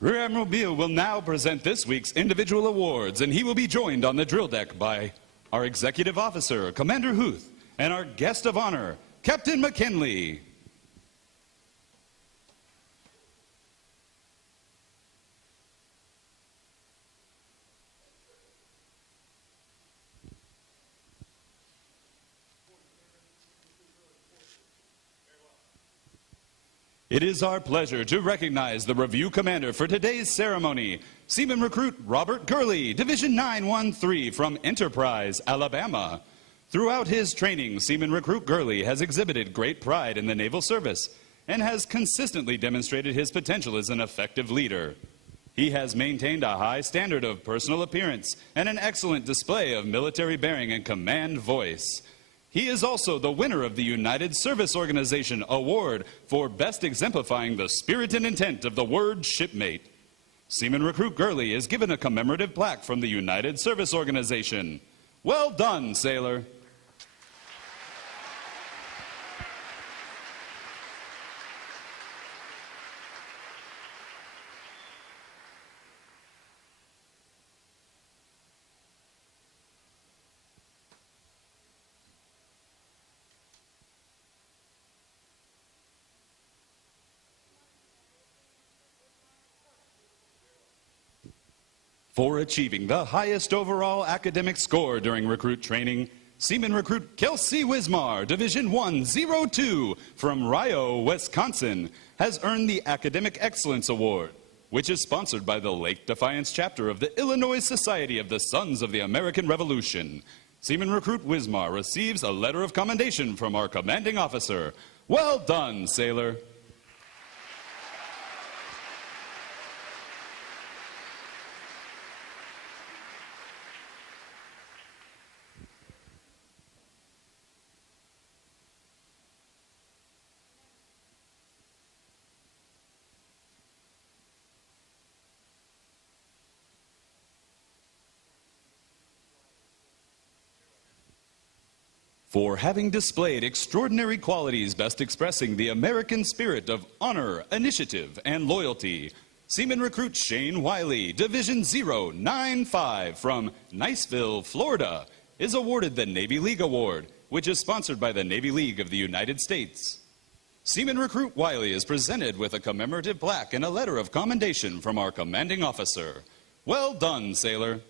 Rear Admiral Beal will now present this week's individual awards, and he will be joined on the drill deck by our Executive Officer, Commander Huth, and our guest of honor, Captain McKinley. It is our pleasure to recognize the Review Commander for today's ceremony, Seaman Recruit Robert Gurley, Division 913 from Enterprise, Alabama. Throughout his training, Seaman Recruit Gurley has exhibited great pride in the naval service and has consistently demonstrated his potential as an effective leader. He has maintained a high standard of personal appearance and an excellent display of military bearing and command voice. He is also the winner of the United Service Organization Award for best exemplifying the spirit and intent of the word shipmate. Seaman Recruit Gurley is given a commemorative plaque from the United Service Organization. Well done, sailor. For achieving the highest overall academic score during recruit training, Seaman Recruit Kelsey Wismar, Division 102 from Rio, Wisconsin, has earned the Academic Excellence Award, which is sponsored by the Lake Defiance chapter of the Illinois Society of the Sons of the American Revolution. Seaman Recruit Wismar receives a letter of commendation from our commanding officer. Well done, sailor. For having displayed extraordinary qualities best expressing the American spirit of honor, initiative, and loyalty, Seaman Recruit Shane Wiley, Division 095 from Niceville, Florida, is awarded the Navy League Award, which is sponsored by the Navy League of the United States. Seaman Recruit Wiley is presented with a commemorative plaque and a letter of commendation from our commanding officer. Well done, sailor.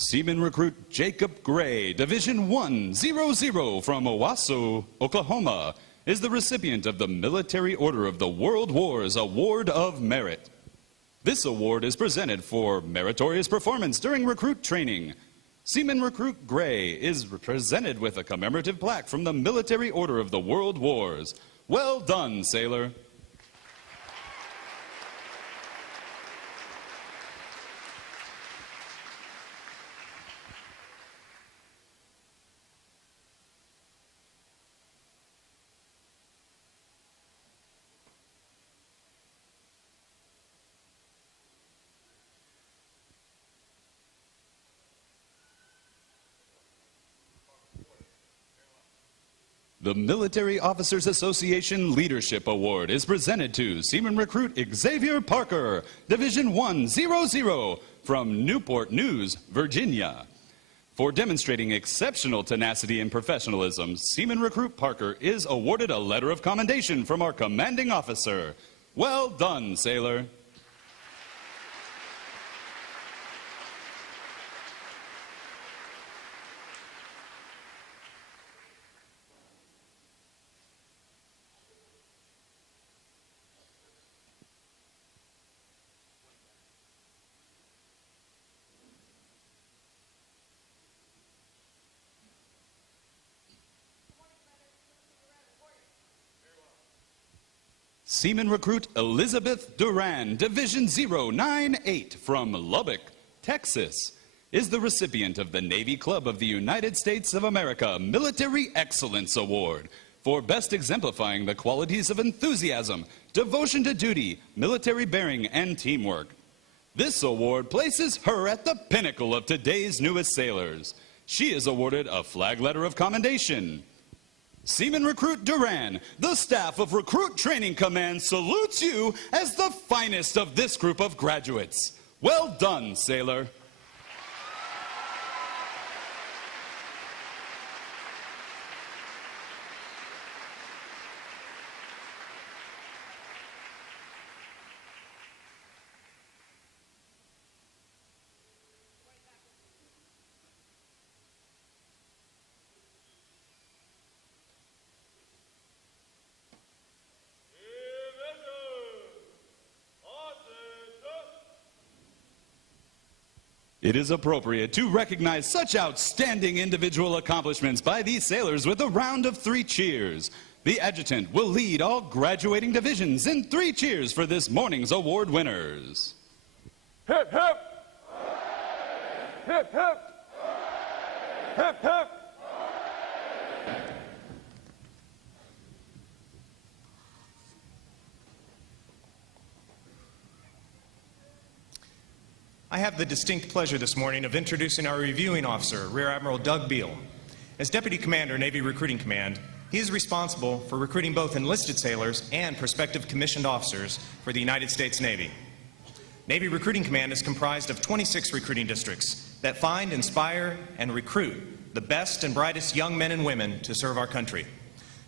Seaman Recruit Jacob Gray, Division 100 from Owasso, Oklahoma, is the recipient of the Military Order of the World War's Award of Merit. This award is presented for meritorious performance during recruit training. Seaman Recruit Gray is presented with a commemorative plaque from the Military Order of the World Wars. Well done, sailor. The Military Officers Association Leadership Award is presented to Seaman Recruit Xavier Parker, Division 100 from Newport News, Virginia. For demonstrating exceptional tenacity and professionalism, Seaman Recruit Parker is awarded a letter of commendation from our commanding officer. Well done, sailor. Seaman Recruit Elizabeth Duran, Division 098 from Lubbock, Texas, is the recipient of the Navy Club of the United States of America Military Excellence Award for best exemplifying the qualities of enthusiasm, devotion to duty, military bearing, and teamwork. This award places her at the pinnacle of today's newest sailors. She is awarded a flag letter of commendation. Seaman Recruit Duran, the staff of Recruit Training Command salutes you as the finest of this group of graduates. Well done, sailor. It is appropriate to recognize such outstanding individual accomplishments by these sailors with a round of 3 cheers. The adjutant will lead all graduating divisions in 3 cheers for this morning's award winners. Hip, hip! Hip, hip! Hip, hip! I have the distinct pleasure this morning of introducing our reviewing officer, Rear Admiral Doug Beal. As Deputy Commander, Navy Recruiting Command, he is responsible for recruiting both enlisted sailors and prospective commissioned officers for the United States Navy. Navy Recruiting Command is comprised of 26 recruiting districts that find, inspire, and recruit the best and brightest young men and women to serve our country.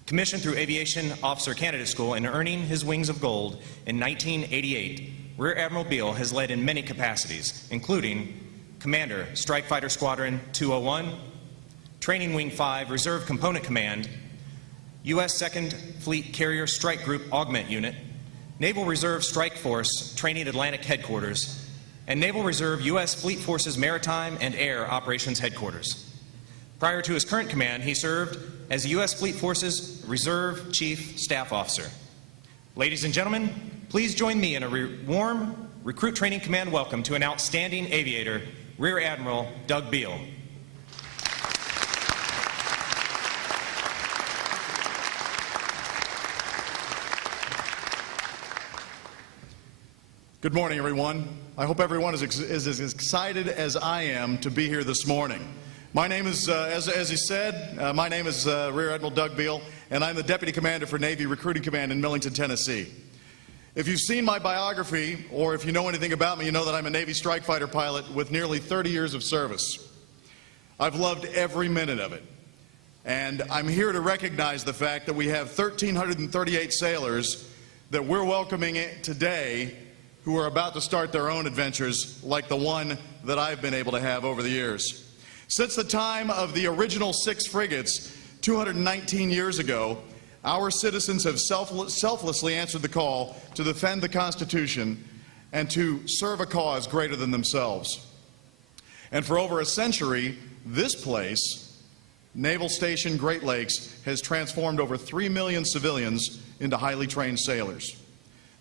Commissioned through Aviation Officer Candidate School and earning his wings of gold in 1988, Rear Admiral Beal has led in many capacities, including Commander, Strike Fighter Squadron 201, Training Wing 5 Reserve Component Command, U.S. 2nd Fleet Carrier Strike Group Augment Unit, Naval Reserve Strike Force Training Atlantic Headquarters, and Naval Reserve U.S. Fleet Forces Maritime and Air Operations Headquarters. Prior to his current command, he served as U.S. Fleet Forces Reserve Chief Staff Officer. Ladies and gentlemen, please join me in a warm Recruit Training Command welcome to an outstanding aviator, Rear Admiral Doug Beal. Good morning, everyone. I hope everyone is as excited as I am to be here this morning. My name is, as he said, my name is Rear Admiral Doug Beal, and I'm the Deputy Commander for Navy Recruiting Command in Millington, Tennessee. If you've seen my biography, or if you know anything about me, you know that I'm a Navy strike fighter pilot with nearly 30 years of service. I've loved every minute of it. And I'm here to recognize the fact that we have 1,338 sailors that we're welcoming today who are about to start their own adventures like the one that I've been able to have over the years. Since the time of the original 6 frigates 219 years ago, our citizens have selflessly answered the call to defend the Constitution and to serve a cause greater than themselves. And for over a century, this place, Naval Station Great Lakes, has transformed over 3 million civilians into highly trained sailors.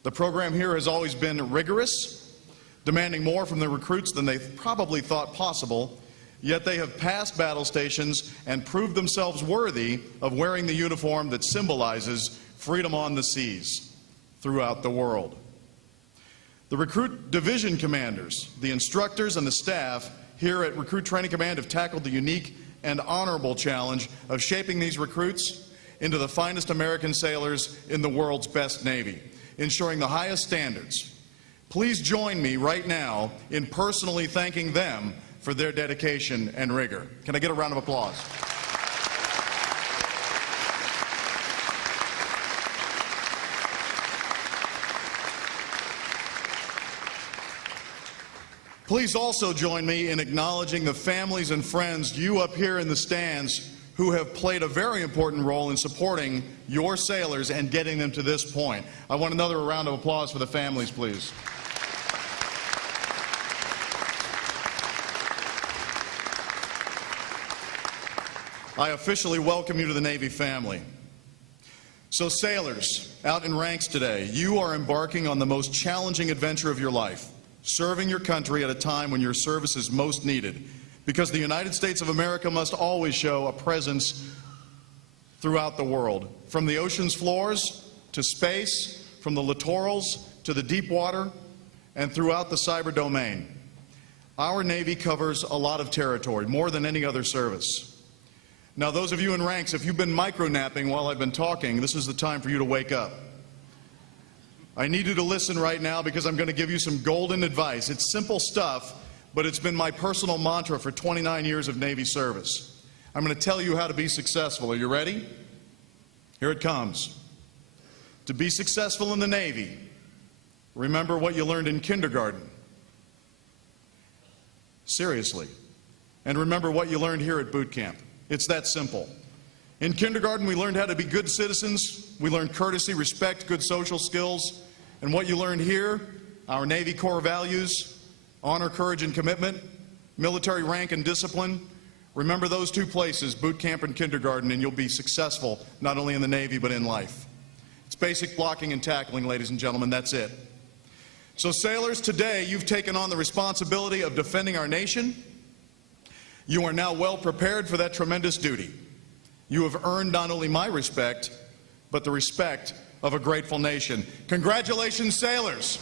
The program here has always been rigorous, demanding more from the recruits than they probably thought possible, yet they have passed battle stations and proved themselves worthy of wearing the uniform that symbolizes freedom on the seas throughout the world. The recruit division commanders, the instructors, and the staff here at Recruit Training Command have tackled the unique and honorable challenge of shaping these recruits into the finest American sailors in the world's best Navy, ensuring the highest standards. Please join me right now in personally thanking them for their dedication and rigor. Can I get a round of applause? Please also join me in acknowledging the families and friends, you up here in the stands, who have played a very important role in supporting your sailors and getting them to this point. I want another round of applause for the families, please. I officially welcome you to the Navy family. So sailors, out in ranks today, you are embarking on the most challenging adventure of your life, serving your country at a time when your service is most needed, because the United States of America must always show a presence throughout the world, from the ocean's floors to space, from the littorals to the deep water, and throughout the cyber domain. Our Navy covers a lot of territory, more than any other service. Now, those of you in ranks, if you've been micro-napping while I've been talking, this is the time for you to wake up. I need you to listen right now because I'm going to give you some golden advice. It's simple stuff, but it's been my personal mantra for 29 years of Navy service. I'm going to tell you how to be successful. Are you ready? Here it comes. To be successful in the Navy, remember what you learned in kindergarten. Seriously. And remember what you learned here at boot camp. It's that simple. In kindergarten, we learned how to be good citizens. We learned courtesy, respect, good social skills. And what you learned here, our Navy core values, honor, courage, and commitment, military rank and discipline. Remember those two places, boot camp and kindergarten, and you'll be successful not only in the Navy but in life. It's basic blocking and tackling, ladies and gentlemen, that's it. So sailors, today you've taken on the responsibility of defending our nation. You are now well prepared for that tremendous duty. You have earned not only my respect, but the respect of a grateful nation. Congratulations, sailors.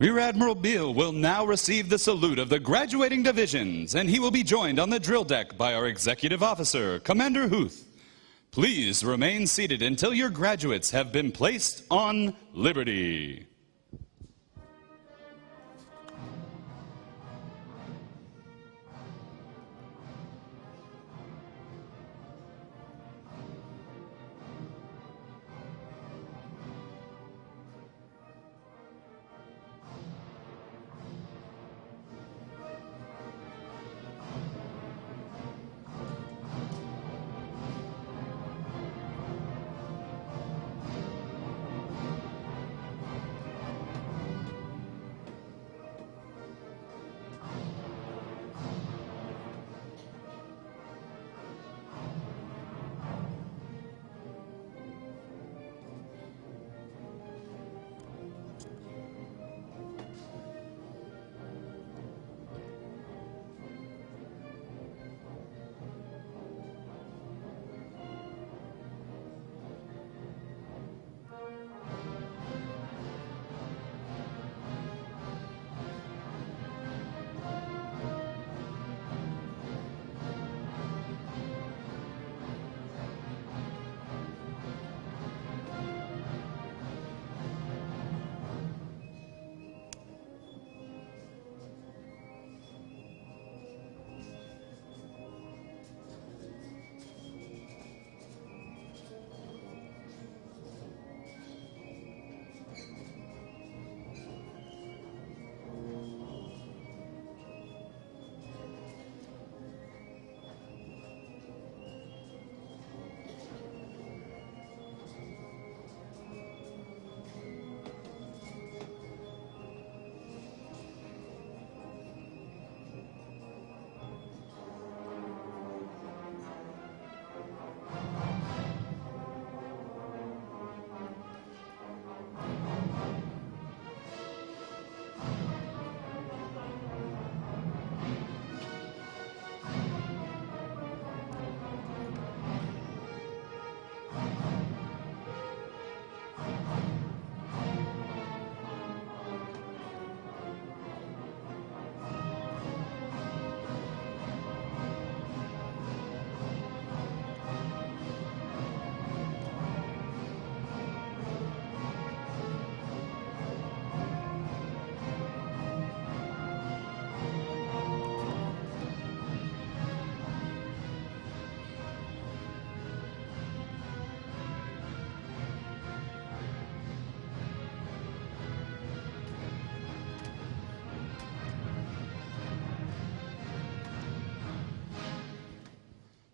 Rear Admiral Beale will now receive the salute of the graduating divisions, and he will be joined on the drill deck by our executive officer, Commander Huth. Please remain seated until your graduates have been placed on liberty.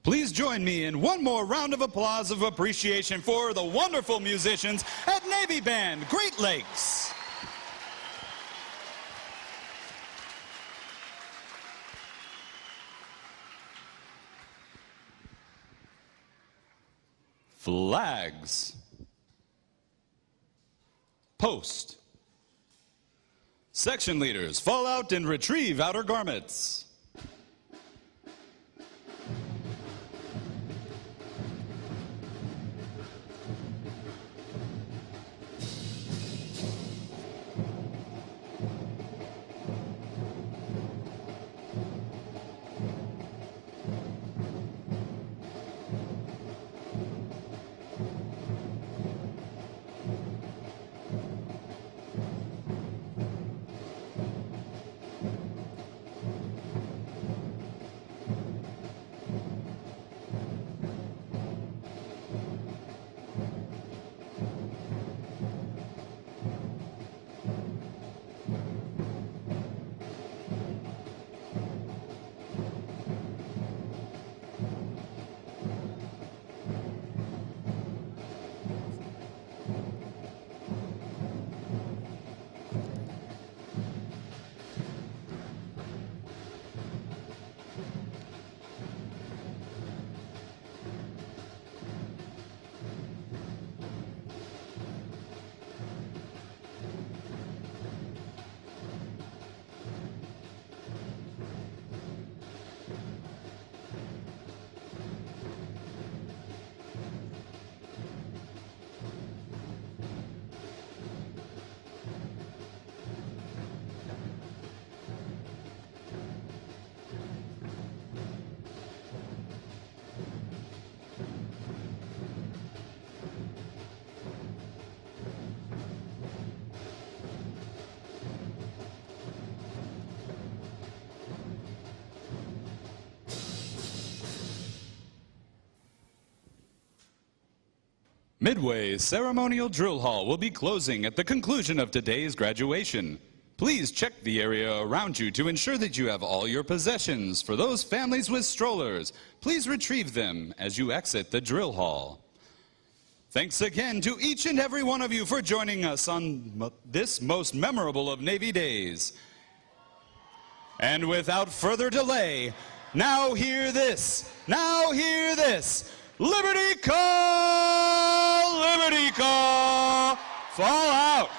Please join me in one more round of applause of appreciation for the wonderful musicians at Navy Band, Great Lakes. Flags. Post. Section leaders, fall out and retrieve outer garments. Midway Ceremonial Drill Hall will be closing at the conclusion of today's graduation. Please check the area around you to ensure that you have all your possessions. For those families with strollers, please retrieve them as you exit the drill hall. Thanks again to each and every one of you for joining us on this most memorable of Navy Days. And without further delay, now hear this, Liberty Call, fall out.